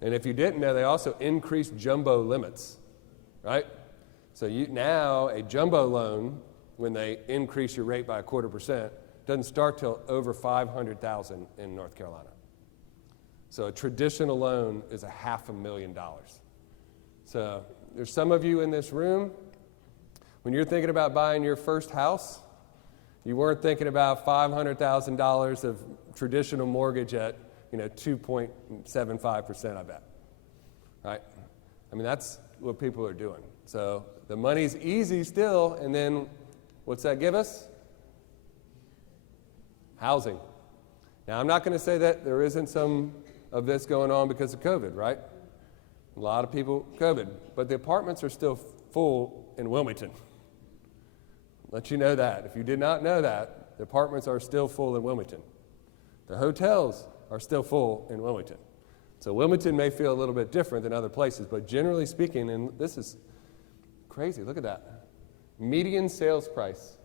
And if you didn't know, they also increased jumbo limits, right? So now a jumbo loan, when they increase your rate by 0.25%, doesn't start till over $500,000 in North Carolina. So a traditional loan is $500,000. So there's some of you in this room, when you're thinking about buying your first house, you weren't thinking about $500,000 of traditional mortgage at 2.75%, I bet. Right? I mean, that's what people are doing. So the money's easy still, and then what's that give us? Housing. Now, I'm not going to say that there isn't some of this going on because of COVID, right? A lot of people, COVID. But the apartments are still full in Wilmington. Let you know that. If you did not know that, the apartments are still full in Wilmington. The hotels are still full in Wilmington. So Wilmington may feel a little bit different than other places, but generally speaking, and this is crazy, look at that. Median sales price,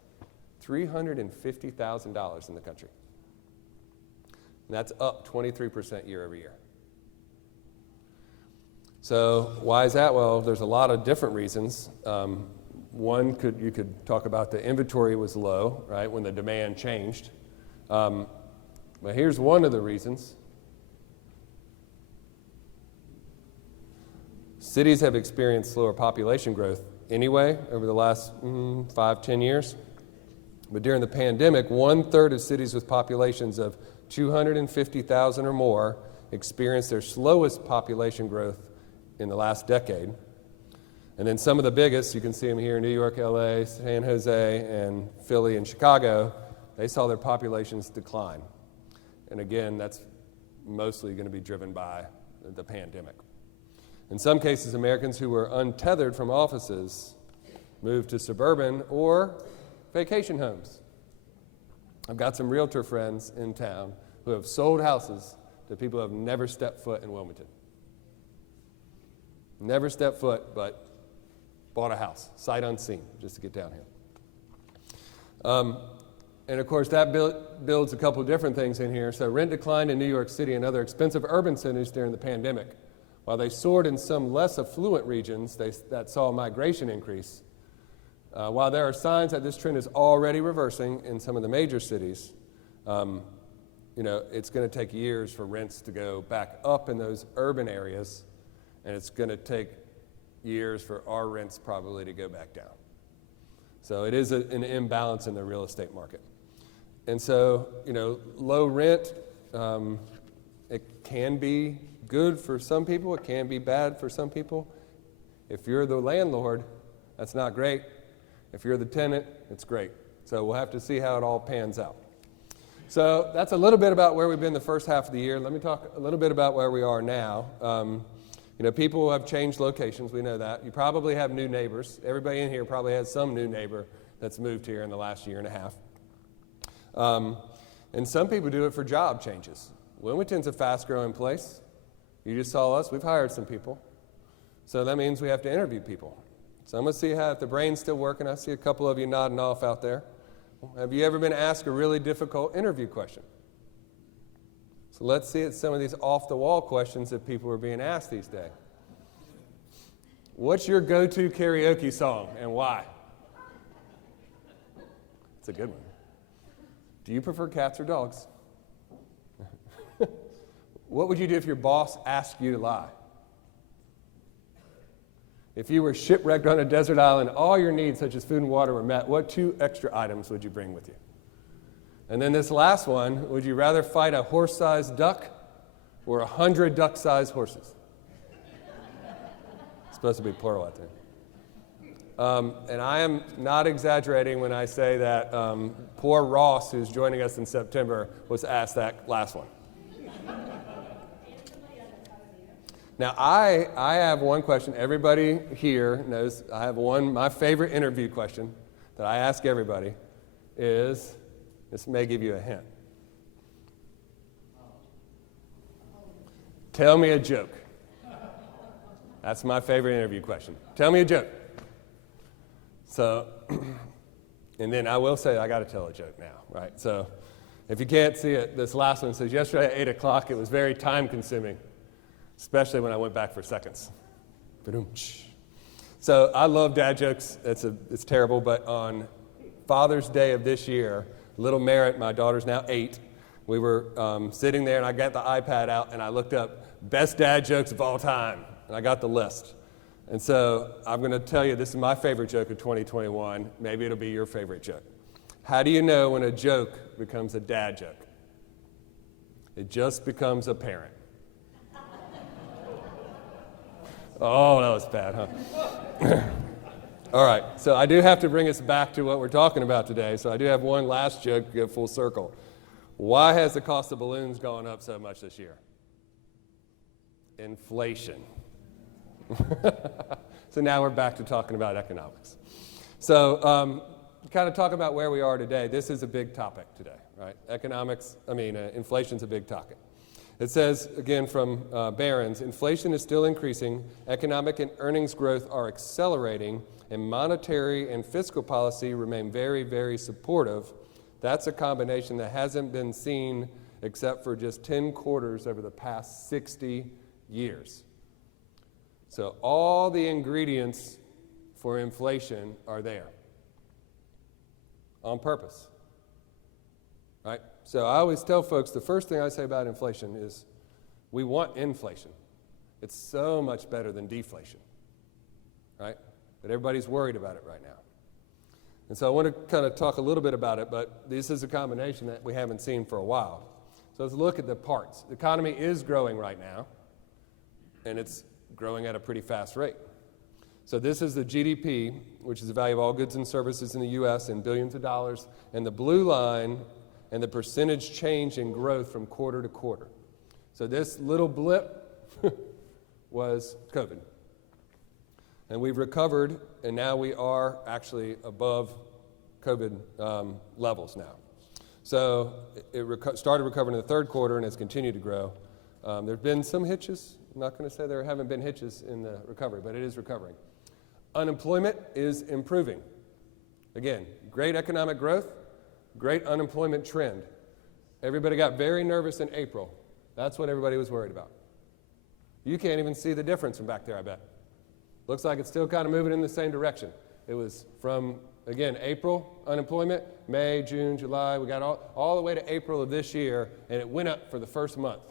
$350,000 in the country. And that's up 23% year over year. So why is that? Well, there's a lot of different reasons. One, you could talk about the inventory was low, right, when the demand changed. But here's one of the reasons. Cities have experienced slower population growth anyway over the last 5-10 years. But during the pandemic, 1/3 of cities with populations of 250,000 or more experienced their slowest population growth in the last decade. And then some of the biggest, you can see them here in New York, LA, San Jose, and Philly and Chicago, they saw their populations decline. And again, that's mostly going to be driven by the pandemic. In some cases, Americans who were untethered from offices moved to suburban or vacation homes. I've got some realtor friends in town who have sold houses to people who have never stepped foot in Wilmington. Never stepped foot, but bought a house, sight unseen, just to get down here. And of course, that builds a couple of different things in here. So rent declined in New York City and other expensive urban centers during the pandemic. While they soared in some less affluent regions that saw migration increase, while there are signs that this trend is already reversing in some of the major cities, it's going to take years for rents to go back up in those urban areas, and it's going to take years for our rents probably to go back down. So it is an imbalance in the real estate market. And so, low rent, it can be good for some people, it can be bad for some people. If you're the landlord, that's not great. If you're the tenant, it's great. So we'll have to see how it all pans out. So that's a little bit about where we've been the first half of the year. Let me talk a little bit about where we are now. People have changed locations, we know that. You probably have new neighbors. Everybody in here probably has some new neighbor that's moved here in the last year and a half. And some people do it for job changes. Wilmington's a fast-growing place. You just saw us. We've hired some people. So that means we have to interview people. So I'm going to see if the brain's still working. I see a couple of you nodding off out there. Have you ever been asked a really difficult interview question? So let's see some of these off-the-wall questions that people are being asked these days. What's your go-to karaoke song and why? It's a good one. Do you prefer cats or dogs? What would you do if your boss asked you to lie? If you were shipwrecked on a desert island, all your needs, such as food and water, were met, what 2 extra items would you bring with you? And then this last one, would you rather fight a horse-sized duck or 100 duck-sized horses? It's supposed to be plural, I think. And I am not exaggerating when I say that poor Ross, who's joining us in September, was asked that last one. Now, I have one question. Everybody here knows I have one. My favorite interview question that I ask everybody is, this may give you a hint. Tell me a joke. That's my favorite interview question. Tell me a joke. So, and then I will say I got to tell a joke now, right? So, if you can't see it, this last one says, yesterday at 8 o'clock, it was very time-consuming, especially when I went back for seconds. So I love dad jokes. It's terrible, but on Father's Day of this year, little Merritt, my daughter's now 8, we were sitting there, and I got the iPad out, and I looked up best dad jokes of all time, and I got the list. And so I'm going to tell you, this is my favorite joke of 2021. Maybe it'll be your favorite joke. How do you know when a joke becomes a dad joke? It just becomes apparent. Oh, that was bad, huh? All right, so I do have to bring us back to what we're talking about today. So I do have one last joke to go full circle. Why has the cost of balloons gone up so much this year? Inflation. So now we're back to talking about economics. So kind of talk about where we are today. This is a big topic today, right? Inflation's a big topic. It says, again, from Barron's, inflation is still increasing, economic and earnings growth are accelerating, and monetary and fiscal policy remain very, very supportive. That's a combination that hasn't been seen except for just 10 quarters over the past 60 years. So all the ingredients for inflation are there on purpose, right? So I always tell folks the first thing I say about inflation is we want inflation. It's so much better than deflation, right? But everybody's worried about it right now. And so I want to kind of talk a little bit about it, but this is a combination that we haven't seen for a while. So let's look at the parts. The economy is growing right now, and it's growing at a pretty fast rate. So this is the GDP, which is the value of all goods and services in the U.S. in billions of dollars, and the blue line and the percentage change in growth from quarter to quarter. So this little blip was COVID. And we've recovered, and now we are actually above COVID levels now. So it started recovering in the third quarter and has continued to grow. There have been some hitches. I'm not going to say there haven't been hitches in the recovery, but it is recovering. Unemployment is improving. Again, great economic growth, great unemployment trend. Everybody got very nervous in April. That's what everybody was worried about. You can't even see the difference from back there, I bet. Looks like it's still kind of moving in the same direction. It was from, again, April unemployment, May, June, July. We got all the way to April of this year, and it went up for the first month.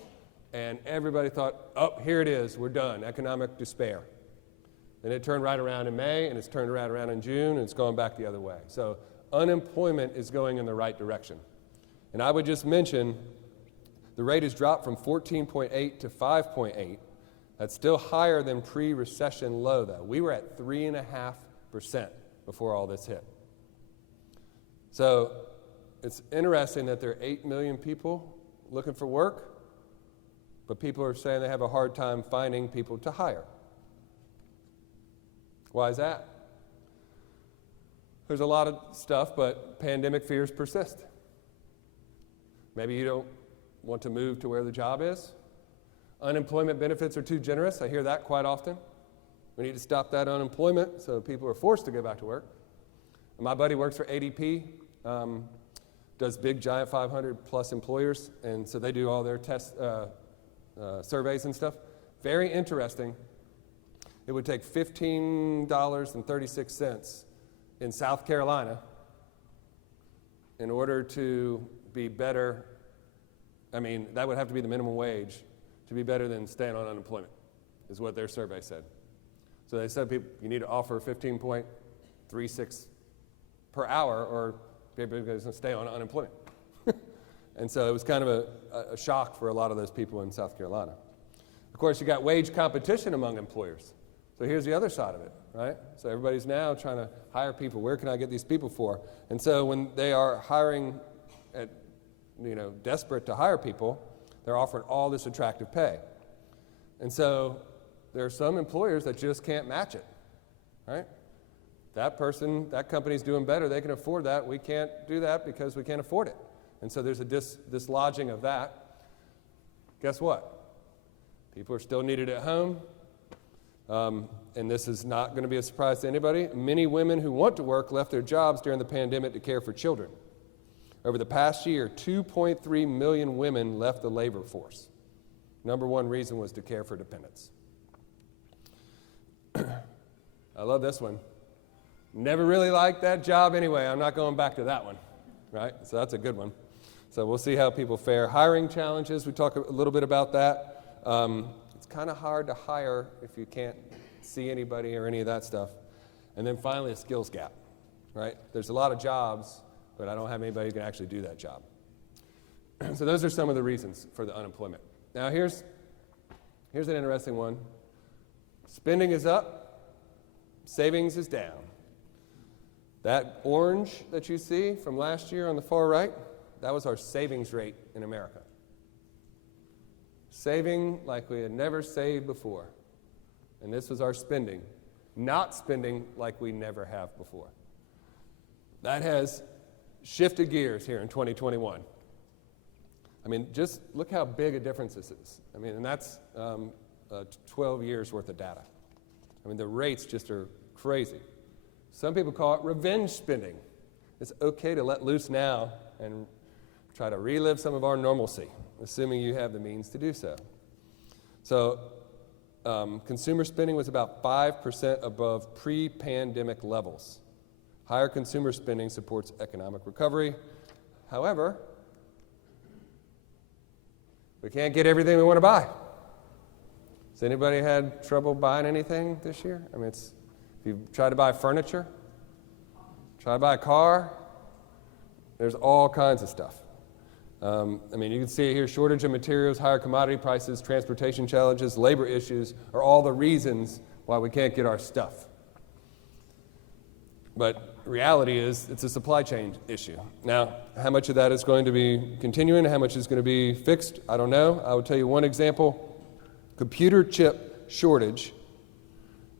And everybody thought, oh, here it is, we're done, economic despair. And it turned right around in May, and it's turned right around in June, and it's going back the other way. So unemployment is going in the right direction. And I would just mention, the rate has dropped from 14.8 to 5.8. That's still higher than pre-recession low, though. We were at 3.5% before all this hit. So it's interesting that there are 8 million people looking for work, but people are saying they have a hard time finding people to hire. Why is that? There's a lot of stuff, but pandemic fears persist. Maybe you don't want to move to where the job is. Unemployment benefits are too generous. I hear that quite often. We need to stop that unemployment so people are forced to go back to work. And my buddy works for ADP, does big, giant 500-plus employers, and so they do all their surveys and stuff. Very interesting. It would take $15.36 in South Carolina in order to be better. I mean, that would have to be the minimum wage to be better than staying on unemployment, is what their survey said. So they said people, you need to offer 15.36 per hour or people are going to stay on unemployment. And so it was kind of a shock for a lot of those people in South Carolina. Of course, you got wage competition among employers. So here's the other side of it, right? So everybody's now trying to hire people. Where can I get these people for? And so when they are hiring desperate to hire people, they're offering all this attractive pay. And so there are some employers that just can't match it, right? That company's doing better. They can afford that. We can't do that because we can't afford it. And so there's a dislodging of that. Guess what? People are still needed at home. And this is not going to be a surprise to anybody. Many women who want to work left their jobs during the pandemic to care for children. Over the past year, 2.3 million women left the labor force. Number one reason was to care for dependents. I love this one. Never really liked that job anyway. I'm not going back to that one, right? So that's a good one. So we'll see how people fare. Hiring challenges, we talk a little bit about that. It's kind of hard to hire if you can't see anybody or any of that stuff. And then finally, a skills gap, right? There's a lot of jobs, but I don't have anybody who can actually do that job. So those are some of the reasons for the unemployment. Now here's an interesting one. Spending is up, savings is down. That orange that you see from last year on the far right, that was our savings rate in America. Saving like we had never saved before. And this was our spending. Not spending like we never have before. That has shifted gears here in 2021. I mean, just look how big a difference this is. I mean, and that's 12 years worth of data. I mean, the rates just are crazy. Some people call it revenge spending. It's okay to let loose now and try to relive some of our normalcy, assuming you have the means to do so. So consumer spending was about 5% above pre-pandemic levels. Higher consumer spending supports economic recovery. However, we can't get everything we want to buy. Has anybody had trouble buying anything this year? I mean, if you try to buy furniture, try to buy a car, there's all kinds of stuff. I mean, you can see it here, shortage of materials, higher commodity prices, transportation challenges, labor issues are all the reasons why we can't get our stuff. But reality is it's a supply chain issue. Now, how much of that is going to be continuing, how much is going to be fixed, I don't know. I will tell you one example. Computer chip shortage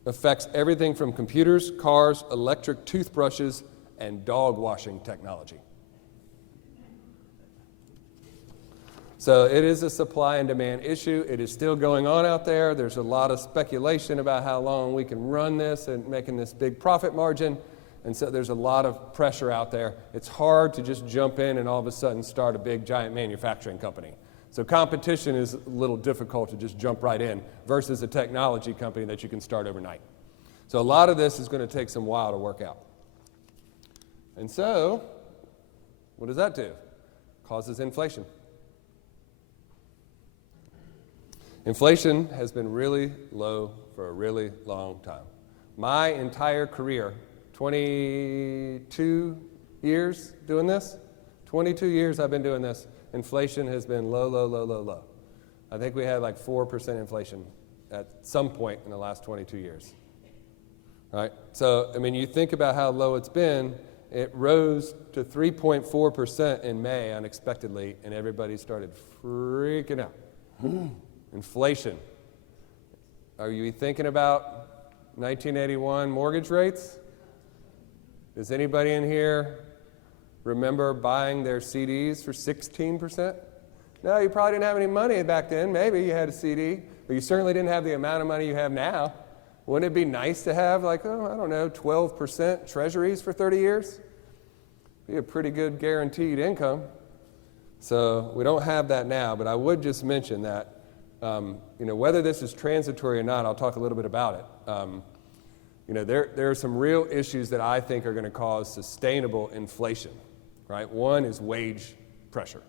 affects everything from computers, cars, electric toothbrushes, and dog washing technology. So it is a supply and demand issue. It is still going on out there. There's a lot of speculation about how long we can run this and making this big profit margin. And so there's a lot of pressure out there. It's hard to just jump in and all of a sudden start a big giant manufacturing company. So competition is a little difficult to just jump right in versus a technology company that you can start overnight. So a lot of this is going to take some while to work out. And so what does that do? Causes inflation. Inflation has been really low for a really long time. My entire career, 22 years doing this, 22 years I've been doing this, inflation has been low, low, low, low, low. I think we had like 4% inflation at some point in the last 22 years. All right? So, I mean, you think about how low it's been, it rose to 3.4% in May unexpectedly, and everybody started freaking out. Inflation. Are you thinking about 1981 mortgage rates? Does anybody in here remember buying their CDs for 16%? No, you probably didn't have any money back then. Maybe you had a CD, but you certainly didn't have the amount of money you have now. Wouldn't it be nice to have, like, 12% treasuries for 30 years? Be a pretty good guaranteed income. So we don't have that now, but I would just mention that whether this is transitory or not, I'll talk a little bit about it. There are some real issues that I think are going to cause sustainable inflation, right? One is wage pressure.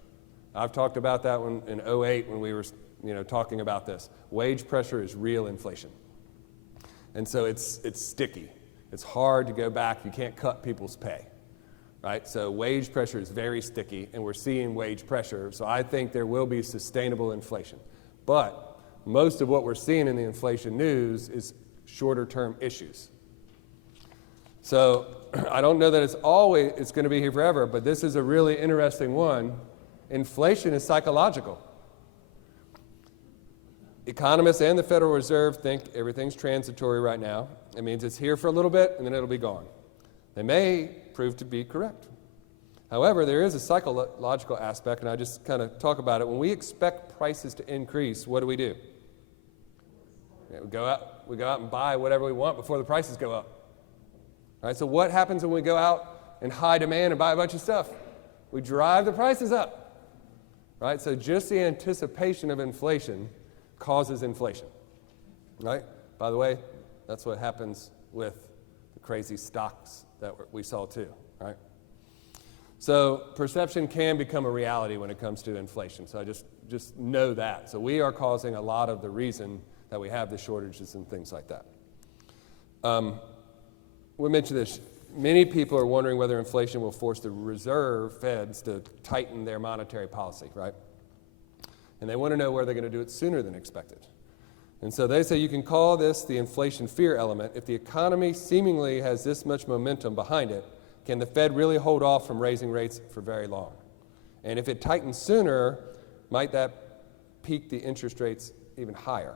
I've talked about that one in 2008 when we were, talking about this. Wage pressure is real inflation. And so it's sticky. It's hard to go back. You can't cut people's pay, right? So wage pressure is very sticky, and we're seeing wage pressure. So I think there will be sustainable inflation. But most of what we're seeing in the inflation news is shorter-term issues. So I don't know that it's going to be here forever, but this is a really interesting one. Inflation is psychological. Economists and the Federal Reserve think everything's transitory right now. It means it's here for a little bit, and then it'll be gone. They may prove to be correct. However, there is a psychological aspect, and I just kind of talk about it. When we expect prices to increase, what do? We go out and buy whatever we want before the prices go up. All right, so what happens when we go out in high demand and buy a bunch of stuff? We drive the prices up. Right? So just the anticipation of inflation causes inflation. Right? By the way, that's what happens with the crazy stocks that we saw too. Right? So perception can become a reality when it comes to inflation. So I just know that. So we are causing a lot of the reason that we have the shortages and things like that. We mentioned this. Many people are wondering whether inflation will force the Reserve Feds to tighten their monetary policy, right? And they want to know where they're going to do it sooner than expected. And so they say you can call this the inflation fear element. If the economy seemingly has this much momentum behind it, can the Fed really hold off from raising rates for very long? And if it tightens sooner, might that peak the interest rates even higher?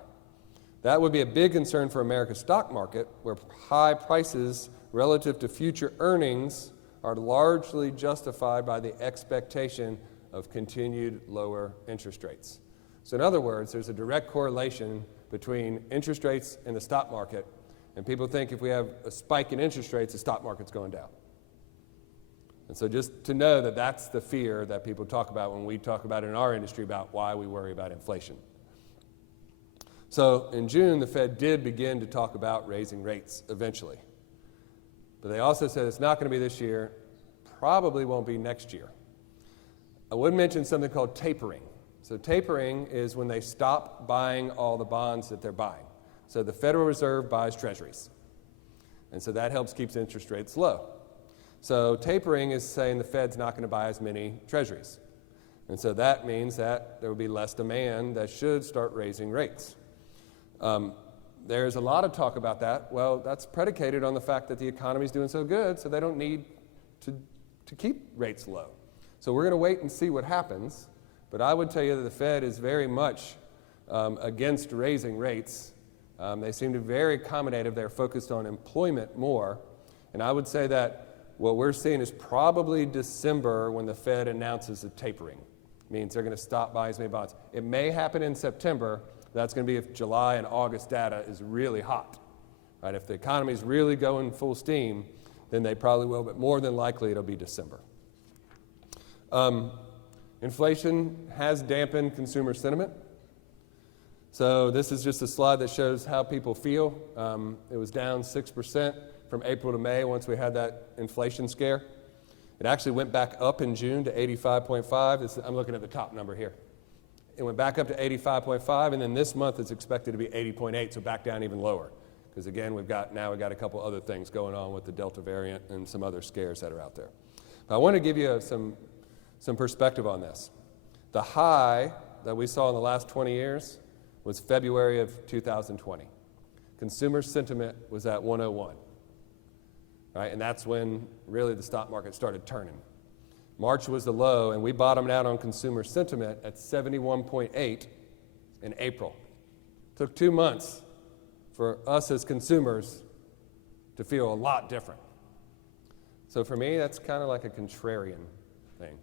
That would be a big concern for America's stock market, where high prices relative to future earnings are largely justified by the expectation of continued lower interest rates. So in other words, there's a direct correlation between interest rates and the stock market, and people think if we have a spike in interest rates, the stock market's going down. And so just to know that that's the fear that people talk about when we talk about in our industry about why we worry about inflation. So in June, the Fed did begin to talk about raising rates eventually. But they also said it's not going to be this year, probably won't be next year. I would mention something called tapering. So tapering is when they stop buying all the bonds that they're buying. So the Federal Reserve buys treasuries. And so that helps keep interest rates low. So tapering is saying the Fed's not going to buy as many treasuries. And so that means that there will be less demand that should start raising rates. There's a lot of talk about that. Well, that's predicated on the fact that the economy is doing so good, so they don't need to keep rates low. So we're going to wait and see what happens. But I would tell you that the Fed is very much against raising rates They seem to be very accommodative. They're focused on employment more. And I would say that what we're seeing is probably December when the Fed announces a tapering. Means they're going to stop buying as many bonds. It may happen in September. That's going to be if July and August data is really hot. Right? If the economy is really going full steam, then they probably will, but more than likely it'll be December. Inflation has dampened consumer sentiment. So this is just a slide that shows how people feel. It was down 6% from April to May once we had that inflation scare. It actually went back up in June to 85.5. I'm looking at the top number here. It went back up to 85.5, and then this month it's expected to be 80.8, so back down even lower. Because again, we've got a couple other things going on with the Delta variant and some other scares that are out there. But I want to give you some perspective on this. The high that we saw in the last 20 years was February of 2020. Consumer sentiment was at 101. Right? And that's when really the stock market started turning. March was the low, and we bottomed out on consumer sentiment at 71.8 in April. Took 2 months for us as consumers to feel a lot different. So for me, that's kind of like a contrarian thing.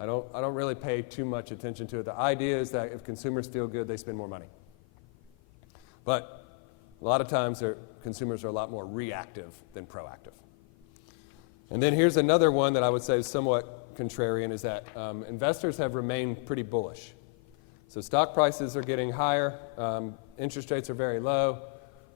I don't really pay too much attention to it. The idea is that if consumers feel good, they spend more money. But a lot of times consumers are a lot more reactive than proactive. And then here's another one that I would say is somewhat contrarian, is that investors have remained pretty bullish. So stock prices are getting higher, interest rates are very low,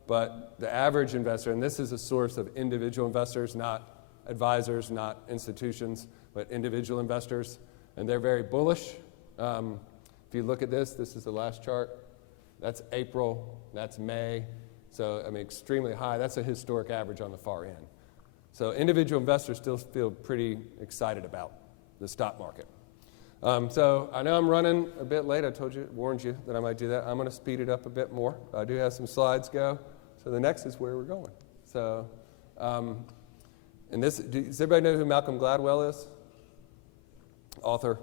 but the average investor, and this is a source of individual investors, not advisors, not institutions, but individual investors, and they're very bullish. If you look at this is the last chart. That's April, that's May, so I mean extremely high. That's a historic average on the far end. So individual investors still feel pretty excited about the stock market. So I know I'm running a bit late. Warned you that I might do that. I'm going to speed it up a bit more. I do have some slides go. So the next is where we're going. So, and this, does everybody know who Malcolm Gladwell is? Author.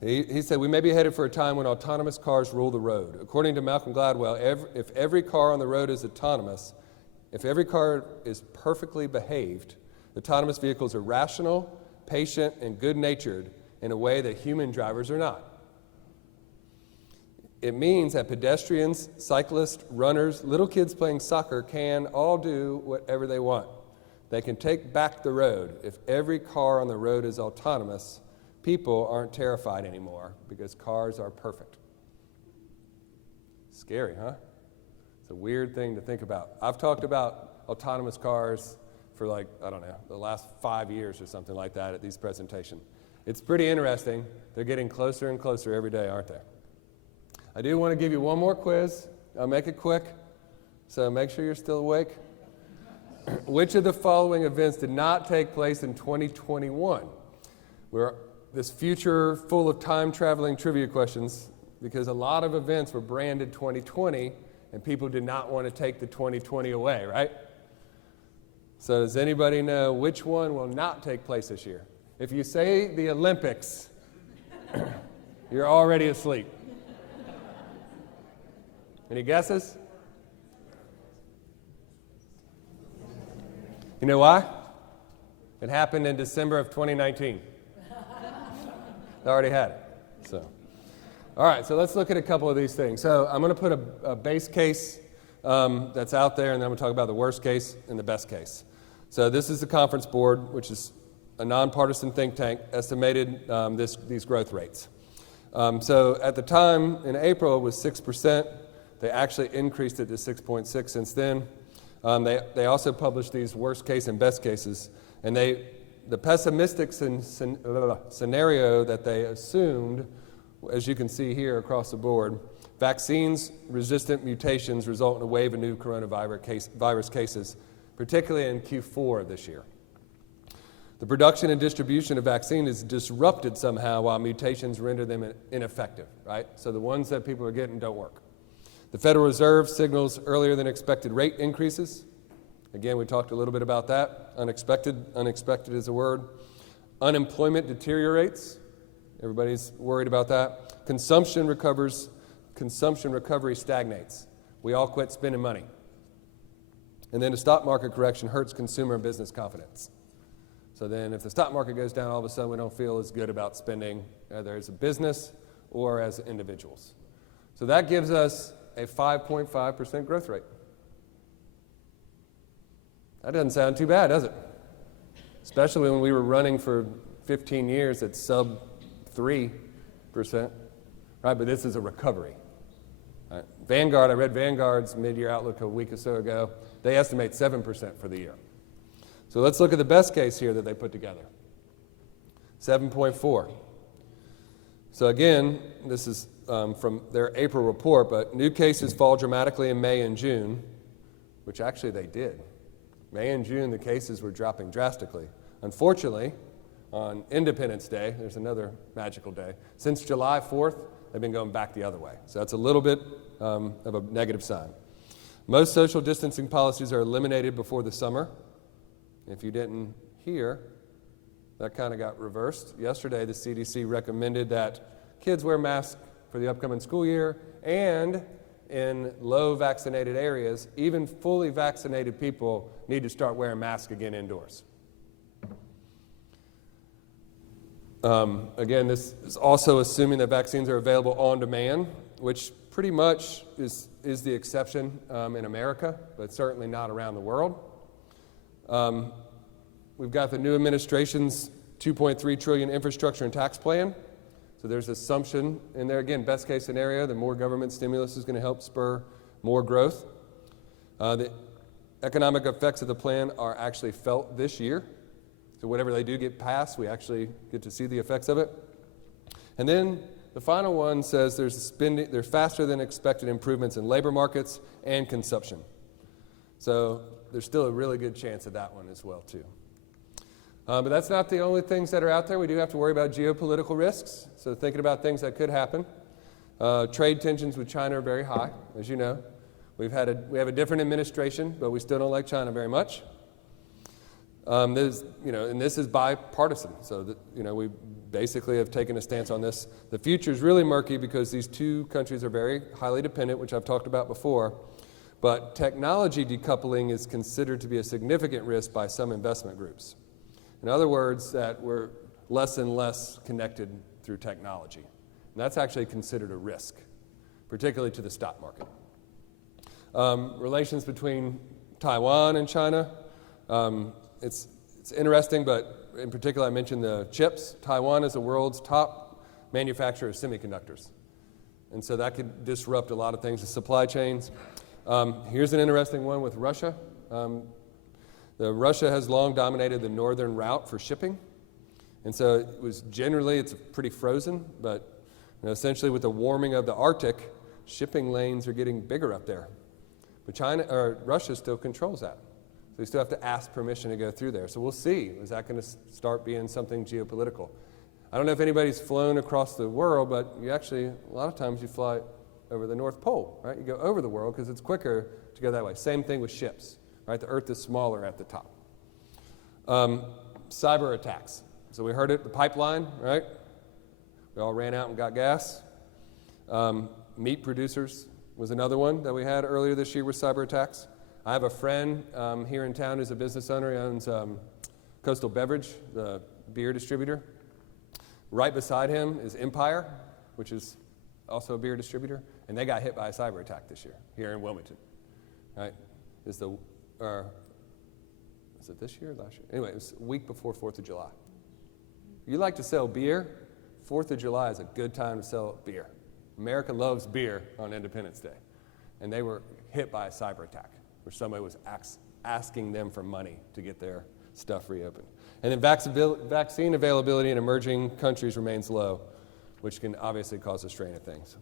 He said, we may be headed for a time when autonomous cars rule the road. According to Malcolm Gladwell, if every car on the road is autonomous, if every car is perfectly behaved, autonomous vehicles are rational, patient, and good-natured in a way that human drivers are not. It means that pedestrians, cyclists, runners, little kids playing soccer can all do whatever they want. They can take back the road. If every car on the road is autonomous, people aren't terrified anymore because cars are perfect. Scary, huh? It's a weird thing to think about. I've talked about autonomous cars for the last 5 years or something like that at these presentations. It's pretty interesting. They're getting closer and closer every day, aren't they? I do want to give you one more quiz. I'll make it quick, so make sure you're still awake. Which of the following events did not take place in 2021? We're this future full of time-traveling trivia questions because a lot of events were branded 2020 and people did not want to take the 2020 away, right? So does anybody know which one will not take place this year? If you say the Olympics, you're already asleep. Any guesses? You know why? It happened in December of 2019. I already had it. So, all right, so let's look at a couple of these things. So I'm going to put a base case that's out there, and then I'm going to talk about the worst case and the best case. So this is the Conference Board, which is a nonpartisan think tank, estimated these growth rates. So at the time, in April, it was 6%. They actually increased it to 6.6 since then. They also published these worst case and best cases, and the pessimistic scenario that they assumed, as you can see here across the board, vaccines-resistant mutations result in a wave of new coronavirus cases, particularly in Q4 of this year. The production and distribution of vaccine is disrupted somehow while mutations render them ineffective, right? So the ones that people are getting don't work. The Federal Reserve signals earlier than expected rate increases. Again, we talked a little bit about that. Unexpected is a word. Unemployment deteriorates. Everybody's worried about that. Consumption recovery stagnates. we all quit spending money. And then the stock market correction hurts consumer and business confidence. So then if the stock market goes down, all of a sudden we don't feel as good about spending, either as a business or as individuals. So that gives us a 5.5% growth rate. That doesn't sound too bad, does it? Especially when we were running for 15 years at sub 3%, right? But this is a recovery. Right? Vanguard, I read Vanguard's mid-year outlook a week or so ago. They estimate 7% for the year. So let's look at the best case here that they put together. 7.4. So again, this is from their April report, but new cases fall dramatically in May and June, which actually they did. May and June, the cases were dropping drastically. Unfortunately, on Independence Day, there's another magical day, since July 4th, they've been going back the other way. So that's a little bit of a negative sign. Most social distancing policies are eliminated before the summer. If you didn't hear, that kind of got reversed. Yesterday, the CDC recommended that kids wear masks for the upcoming school year, and in low vaccinated areas, even fully vaccinated people need to start wearing masks again indoors. Again, this is also assuming that vaccines are available on demand, which pretty much is the exception in America, but certainly not around the world. We've got the new administration's $2.3 trillion infrastructure and tax plan. So there's assumption in there, again, best case scenario, that more government stimulus is going to help spur more growth. The economic effects of the plan are actually felt this year. So whatever they do get passed, we actually get to see the effects of it. And then the final one says there's faster than expected improvements in labor markets and consumption. So there's still a really good chance of that one as well, too. But that's not the only things that are out there. We do have to worry about geopolitical risks. So thinking about things that could happen. Trade tensions with China are very high, as you know. We have a different administration, but we still don't like China very much. And this is bipartisan. So we basically have taken a stance on this. The future is really murky because these two countries are very highly dependent, which I've talked about before. But technology decoupling is considered to be a significant risk by some investment groups. In other words, that we're less and less connected through technology. And that's actually considered a risk, particularly to the stock market. Relations between Taiwan and China, it's interesting, but in particular I mentioned the chips. Taiwan is the world's top manufacturer of semiconductors. And so that could disrupt a lot of things, the supply chains. Here's an interesting one with Russia. Russia has long dominated the northern route for shipping. And so it's pretty frozen, but essentially with the warming of the Arctic, shipping lanes are getting bigger up there. But Russia still controls that. So you still have to ask permission to go through there. So we'll see. Is that going to start being something geopolitical? I don't know if anybody's flown across the world, but a lot of times you fly over the North Pole, right? You go over the world because it's quicker to go that way. Same thing with ships, right? The Earth is smaller at the top. Cyber attacks. So we heard it, the pipeline, right? We all ran out and got gas. Meat producers was another one that we had earlier this year with cyber attacks. I have a friend here in town who's a business owner. He owns Coastal Beverage, the beer distributor. Right beside him is Empire, which is also a beer distributor, and they got hit by a cyber attack this year here in Wilmington. Right? Is it this year or last year? Anyway, it was a week before 4th of July. You like to sell beer? 4th of July is a good time to sell beer. America loves beer on Independence Day. And they were hit by a cyber attack where somebody was asking them for money to get their stuff reopened. And then vaccine availability in emerging countries remains low, which can obviously cause a strain of things.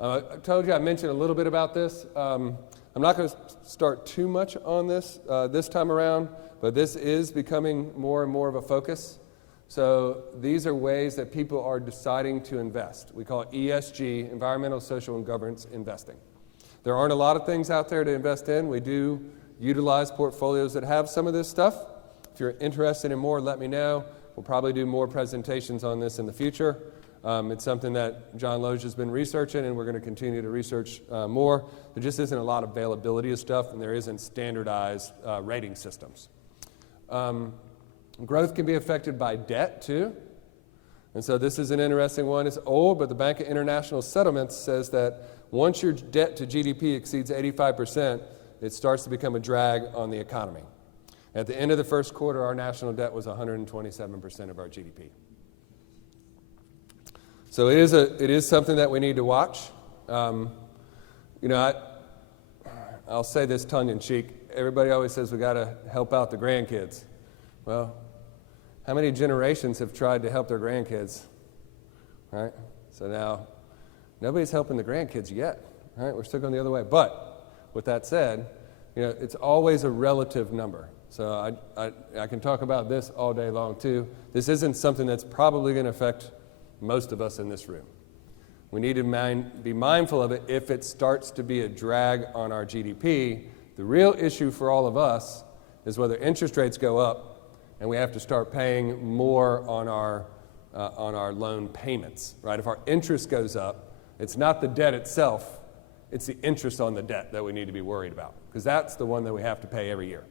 I told you, I mentioned a little bit about this. I'm not going to start too much on this this time around, but this is becoming more and more of a focus. So these are ways that people are deciding to invest. We call it ESG, environmental, social, and governance investing. There aren't a lot of things out there to invest in. We do utilize portfolios that have some of this stuff. If you're interested in more, let me know. We'll probably do more presentations on this in the future. It's something that John Loge has been researching, and we're going to continue to research more. There just isn't a lot of availability of stuff, and there isn't standardized rating systems. Growth can be affected by debt, too. And so this is an interesting one. It's old, but the Bank of International Settlements says that once your debt to GDP exceeds 85%, it starts to become a drag on the economy. At the end of the first quarter, our national debt was 127% of our GDP. So it is something that we need to watch. I'll say this tongue-in-cheek. Everybody always says we got to help out the grandkids. Well, how many generations have tried to help their grandkids? Right? So now, nobody's helping the grandkids yet. Right? We're still going the other way. But with that said, it's always a relative number. So I can talk about this all day long too. This isn't something that's probably going to affect most of us in this room. We need to be mindful of it if it starts to be a drag on our GDP. The real issue for all of us is whether interest rates go up and we have to start paying more on our loan payments, right? If our interest goes up, it's not the debt itself, it's the interest on the debt that we need to be worried about, because that's the one that we have to pay every year.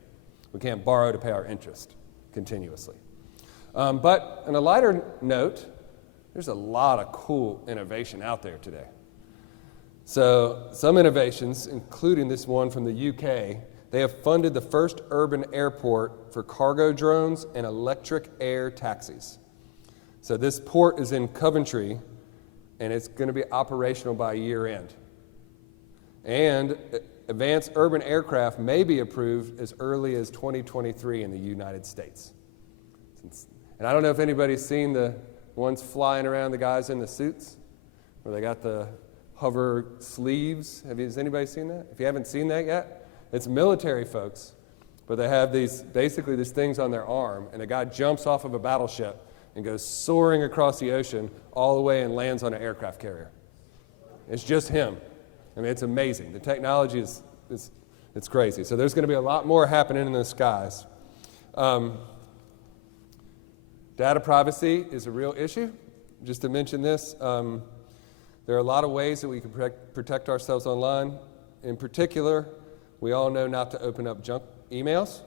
We can't borrow to pay our interest continuously. But on a lighter note, there's a lot of cool innovation out there today. So some innovations, including this one from the UK, they have funded the first urban airport for cargo drones and electric air taxis. So this port is in Coventry, and it's going to be operational by year end. And advanced urban aircraft may be approved as early as 2023 in the United States. And I don't know if anybody's seen the ones flying around, the guys in the suits, where they got the hover sleeves. Has anybody seen that? If you haven't seen that yet, it's military folks, but they have these things on their arm, and a guy jumps off of a battleship and goes soaring across the ocean all the way and lands on an aircraft carrier. It's just him. I mean, it's amazing. The technology it's crazy. So there's going to be a lot more happening in the skies. Data privacy is a real issue. Just to mention this, there are a lot of ways that we can protect ourselves online. In particular, we all know not to open up junk emails,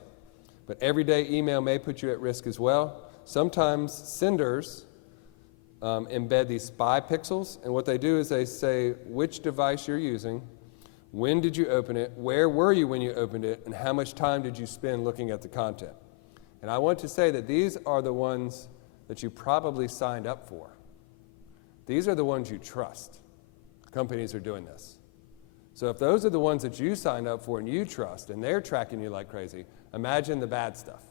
but everyday email may put you at risk as well. Sometimes senders embed these spy pixels, and what they do is they say which device you're using, when did you open it, where were you when you opened it, and how much time did you spend looking at the content. And I want to say that these are the ones that you probably signed up for. These are the ones you trust. Companies are doing this. So if those are the ones that you signed up for and you trust, and they're tracking you like crazy, imagine the bad stuff.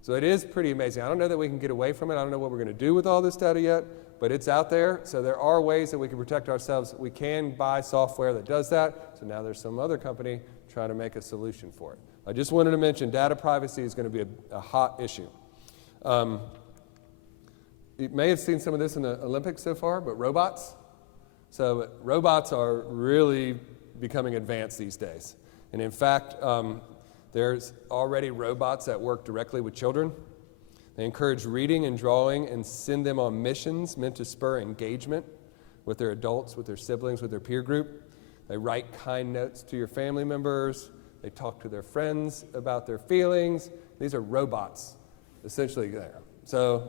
So it is pretty amazing. I don't know that we can get away from it. I don't know what we're going to do with all this data yet, but it's out there. So there are ways that we can protect ourselves. We can buy software that does that. So now there's some other company trying to make a solution for it. I just wanted to mention data privacy is going to be a hot issue. You may have seen some of this in the Olympics so far, but robots. So robots are really becoming advanced these days. And in fact, there's already robots that work directly with children. They encourage reading and drawing and send them on missions meant to spur engagement with their adults, with their siblings, with their peer group. They write kind notes to your family members. They talk to their friends about their feelings. These are robots, essentially there. So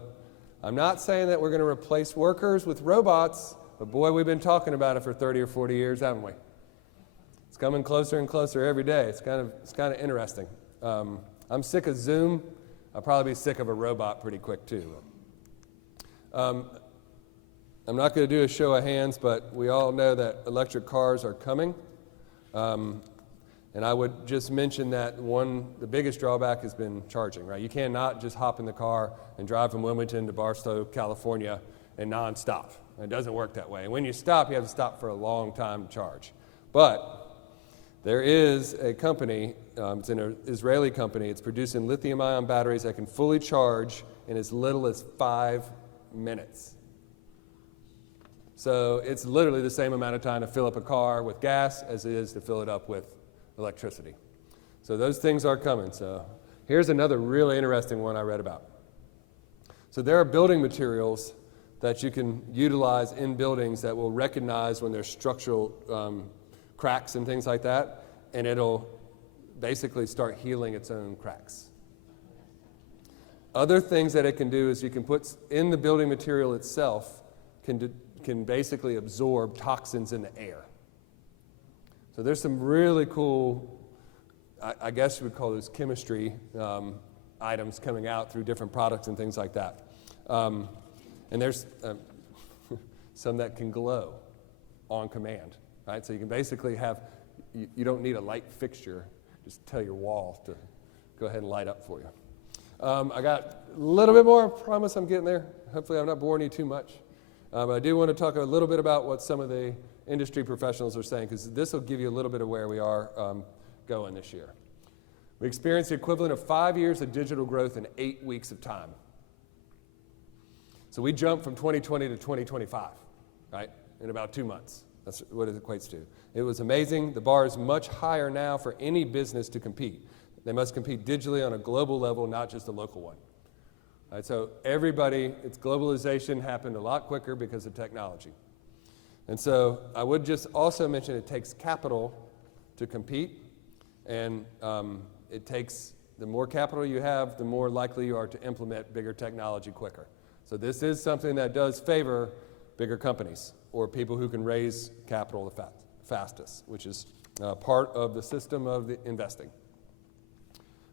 I'm not saying that we're going to replace workers with robots, but boy, we've been talking about it for 30 or 40 years, haven't we? It's coming closer and closer every day. It's kind of interesting. I'm sick of Zoom. I'll probably be sick of a robot pretty quick too. I'm not going to do a show of hands, but we all know that electric cars are coming. And I would just mention that the biggest drawback has been charging, right? You cannot just hop in the car and drive from Wilmington to Barstow, California, and nonstop. It doesn't work that way. And when you stop, you have to stop for a long time to charge. But there is a company, it's an Israeli company, it's producing lithium-ion batteries that can fully charge in as little as 5 minutes. So it's literally the same amount of time to fill up a car with gas as it is to fill it up with electricity. So those things are coming. So here's another really interesting one I read about. So there are building materials that you can utilize in buildings that will recognize when there's structural cracks and things like that, and it'll basically start healing its own cracks. Other things that it can do is you can put in the building material itself can basically absorb toxins in the air. So there's some really cool, I guess you would call those chemistry items coming out through different products and things like that. And there's some that can glow on command, right? So you can basically have, you don't need a light fixture, just tell your wall to go ahead and light up for you. I got a little bit more, I promise I'm getting there. Hopefully I'm not boring you too much. But I do want to talk a little bit about what some of the industry professionals are saying, because this will give you a little bit of where we are going this year. We experienced the equivalent of 5 years of digital growth in 8 weeks of time. So we jumped from 2020 to 2025, right, in about 2 months. That's what it equates to. It was amazing. The bar is much higher now for any business to compete. They must compete digitally on a global level, not just a local one. Right, so everybody, its globalization happened a lot quicker because of technology. And so I would just also mention it takes capital to compete, and it takes, the more capital you have, the more likely you are to implement bigger technology quicker. So this is something that does favor bigger companies or people who can raise capital the fastest, which is part of the system of the investing.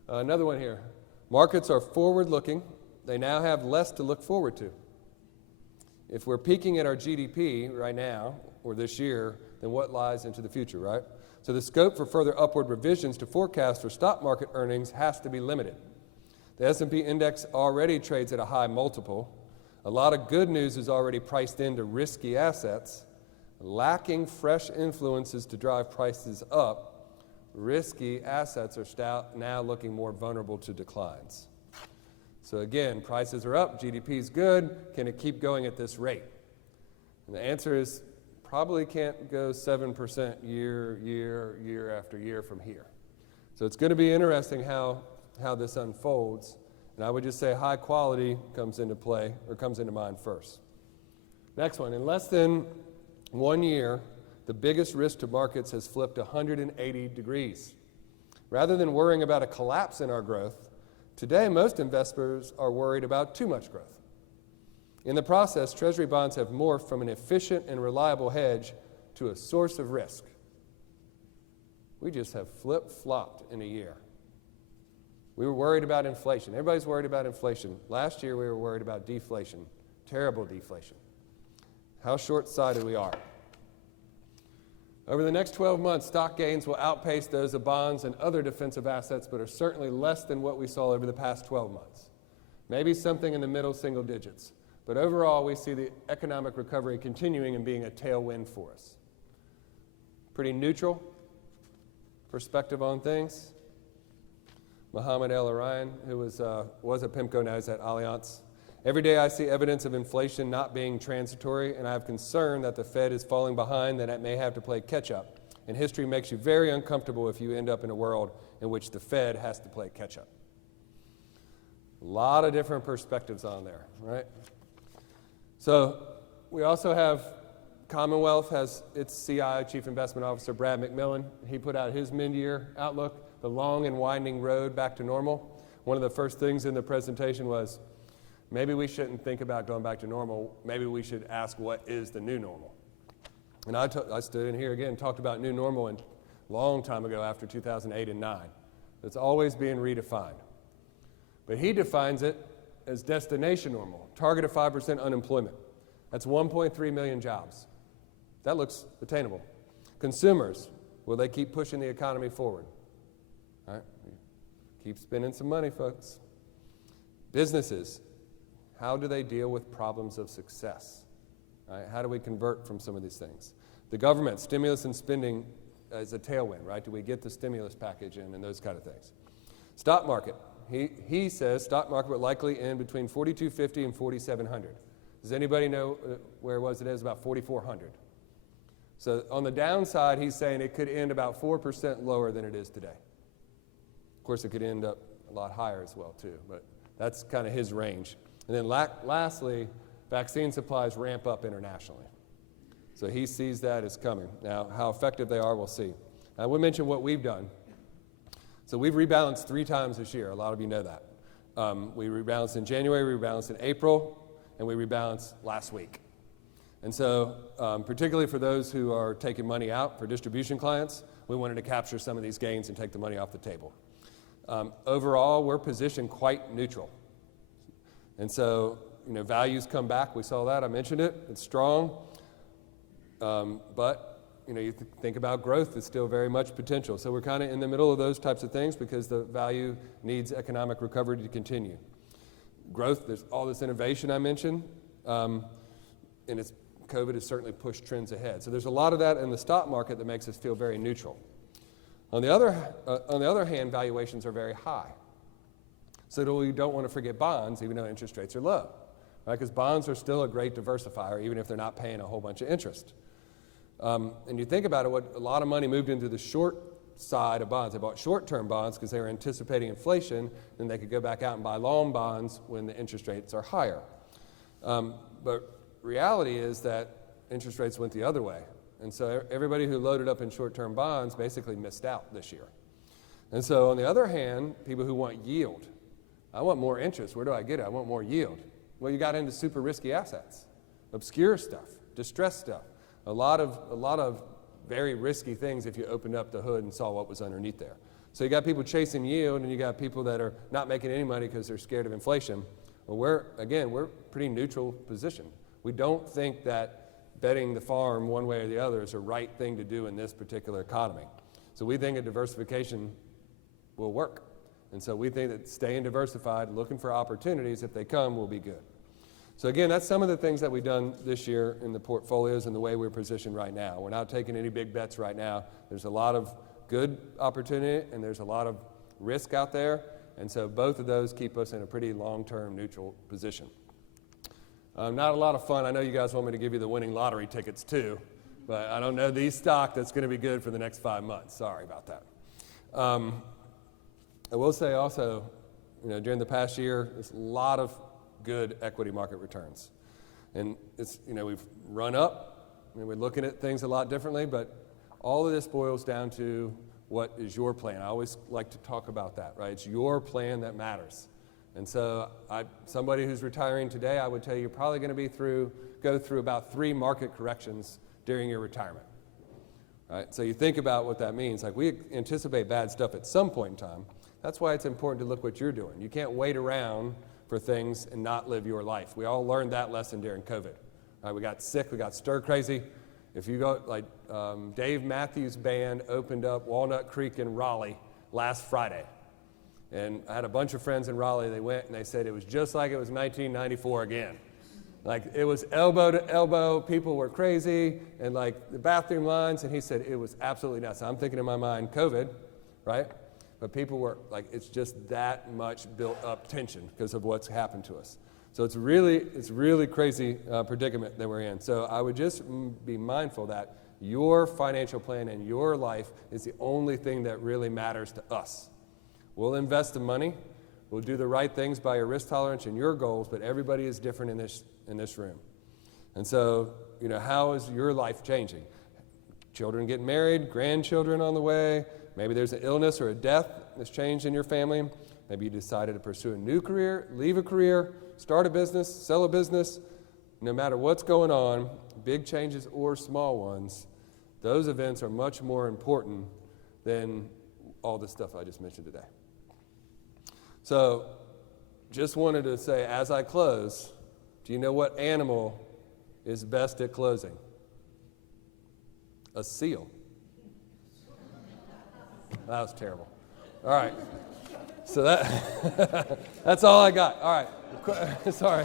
Another one here. Markets are forward-looking. They now have less to look forward to. If we're peaking at our GDP right now, or this year, then what lies into the future, right? So the scope for further upward revisions to forecast for stock market earnings has to be limited. The S&P index already trades at a high multiple. A lot of good news is already priced into risky assets. Lacking fresh influences to drive prices up, risky assets are now looking more vulnerable to declines. So again, prices are up, GDP is good. Can it keep going at this rate? And the answer is probably can't go 7% year after year from here. So it's going to be interesting how this unfolds. And I would just say high quality comes into play, or comes into mind first. Next one, in less than 1 year, the biggest risk to markets has flipped 180 degrees. Rather than worrying about a collapse in our growth, today most investors are worried about too much growth. In the process, Treasury bonds have morphed from an efficient and reliable hedge to a source of risk. We just have flip-flopped in a year. We were worried about inflation. Everybody's worried about inflation. Last year we were worried about deflation, terrible deflation. How short-sighted we are. Over the next 12 months, stock gains will outpace those of bonds and other defensive assets, but are certainly less than what we saw over the past 12 months. Maybe something in the middle single digits. But overall, we see the economic recovery continuing and being a tailwind for us. Pretty neutral perspective on things. Mohammed El-Arian, who was at PIMCO, now is at Allianz. Every day I see evidence of inflation not being transitory, and I have concern that the Fed is falling behind, that it may have to play catch-up. And history makes you very uncomfortable if you end up in a world in which the Fed has to play catch-up. A lot of different perspectives on there, right? So we also have Commonwealth has its CIO, Chief Investment Officer, Brad McMillan. He put out his mid-year outlook, the long and winding road back to normal. One of the first things in the presentation was, maybe we shouldn't think about going back to normal. Maybe we should ask what is the new normal. And I stood in here again and talked about new normal a long time ago after 2008 and 2009. It's always being redefined. But he defines it as destination normal, target of 5% unemployment. That's 1.3 million jobs. That looks attainable. Consumers, will they keep pushing the economy forward? All right. Keep spending some money, folks. Businesses, how do they deal with problems of success? Right? How do we convert from some of these things? The government, stimulus and spending is a tailwind, right? Do we get the stimulus package in and those kind of things? Stock market. He says stock market would likely end between 4,250 and 4,700. Does anybody know where it was? It is about 4,400. So on the downside, he's saying it could end about 4% lower than it is today. Of course, it could end up a lot higher as well, too, but that's kind of his range. And then lastly, vaccine supplies ramp up internationally. So he sees that as coming. Now, how effective they are, we'll see. I will mention what we've done. So we've rebalanced 3 times this year. A lot of you know that. We rebalanced in January, we rebalanced in April, and we rebalanced last week. And so, particularly for those who are taking money out for distribution clients, we wanted to capture some of these gains and take the money off the table. Overall, we're positioned quite neutral. And so, values come back. We saw that. I mentioned it. It's strong. But you think about growth, it's still very much potential. So we're kind of in the middle of those types of things because the value needs economic recovery to continue. Growth, there's all this innovation I mentioned, and COVID has certainly pushed trends ahead. So there's a lot of that in the stock market that makes us feel very neutral. On the other hand, valuations are very high. So we don't want to forget bonds, even though interest rates are low, right? Because bonds are still a great diversifier, even if they're not paying a whole bunch of interest. And you think about it, a lot of money moved into the short side of bonds. They bought short-term bonds because they were anticipating inflation, and they could go back out and buy long bonds when the interest rates are higher. But reality is that interest rates went the other way. And so everybody who loaded up in short-term bonds basically missed out this year. And so on the other hand, people who want yield, I want more interest. Where do I get it? I want more yield. Well, you got into super risky assets, obscure stuff, distressed stuff. A lot of very risky things if you opened up the hood and saw what was underneath there. So you got people chasing yield, and you got people that are not making any money because they're scared of inflation. Well, we're pretty neutral position. We don't think that betting the farm one way or the other is the right thing to do in this particular economy. So we think a diversification will work. And so we think that staying diversified, looking for opportunities, if they come, will be good. So again, that's some of the things that we've done this year in the portfolios and the way we're positioned right now. We're not taking any big bets right now. There's a lot of good opportunity and there's a lot of risk out there. And so both of those keep us in a pretty long-term neutral position. Not a lot of fun. I know you guys want me to give you the winning lottery tickets too, but I don't know the stock that's going to be good for the next 5 months. Sorry about that. I will say also, during the past year, there's a lot of good equity market returns. And it's, we've run up, we're looking at things a lot differently, but all of this boils down to what is your plan. I always like to talk about that, right? It's your plan that matters. And so somebody who's retiring today, I would tell you you're probably going to go through about 3 market corrections during your retirement. Right? So you think about what that means. Like, we anticipate bad stuff at some point in time. That's why it's important to look what you're doing. You can't wait around for things and not live your life. We all learned that lesson during COVID. Right, we got sick, we got stir crazy. If you go, like Dave Matthews Band opened up Walnut Creek in Raleigh last Friday. And I had a bunch of friends in Raleigh, they went and they said it was just like it was 1994 again. Like, it was elbow to elbow, people were crazy, and like the bathroom lines, and he said it was absolutely nuts. I'm thinking in my mind, COVID, right? But people were like, it's just that much built up tension because of what's happened to us. So it's really crazy predicament that we're in. So I would just be mindful that your financial plan and your life is the only thing that really matters to us. We'll invest the money, we'll do the right things by your risk tolerance and your goals, but everybody is different in this room. And so, how is your life changing? Children getting married, grandchildren on the way. Maybe there's an illness or a death that's changed in your family. Maybe you decided to pursue a new career, leave a career, start a business, sell a business. No matter what's going on, big changes or small ones, those events are much more important than all the stuff I just mentioned today. So, just wanted to say, as I close, do you know what animal is best at closing? A seal. That was terrible. All right. So that's all I got. All right. Sorry.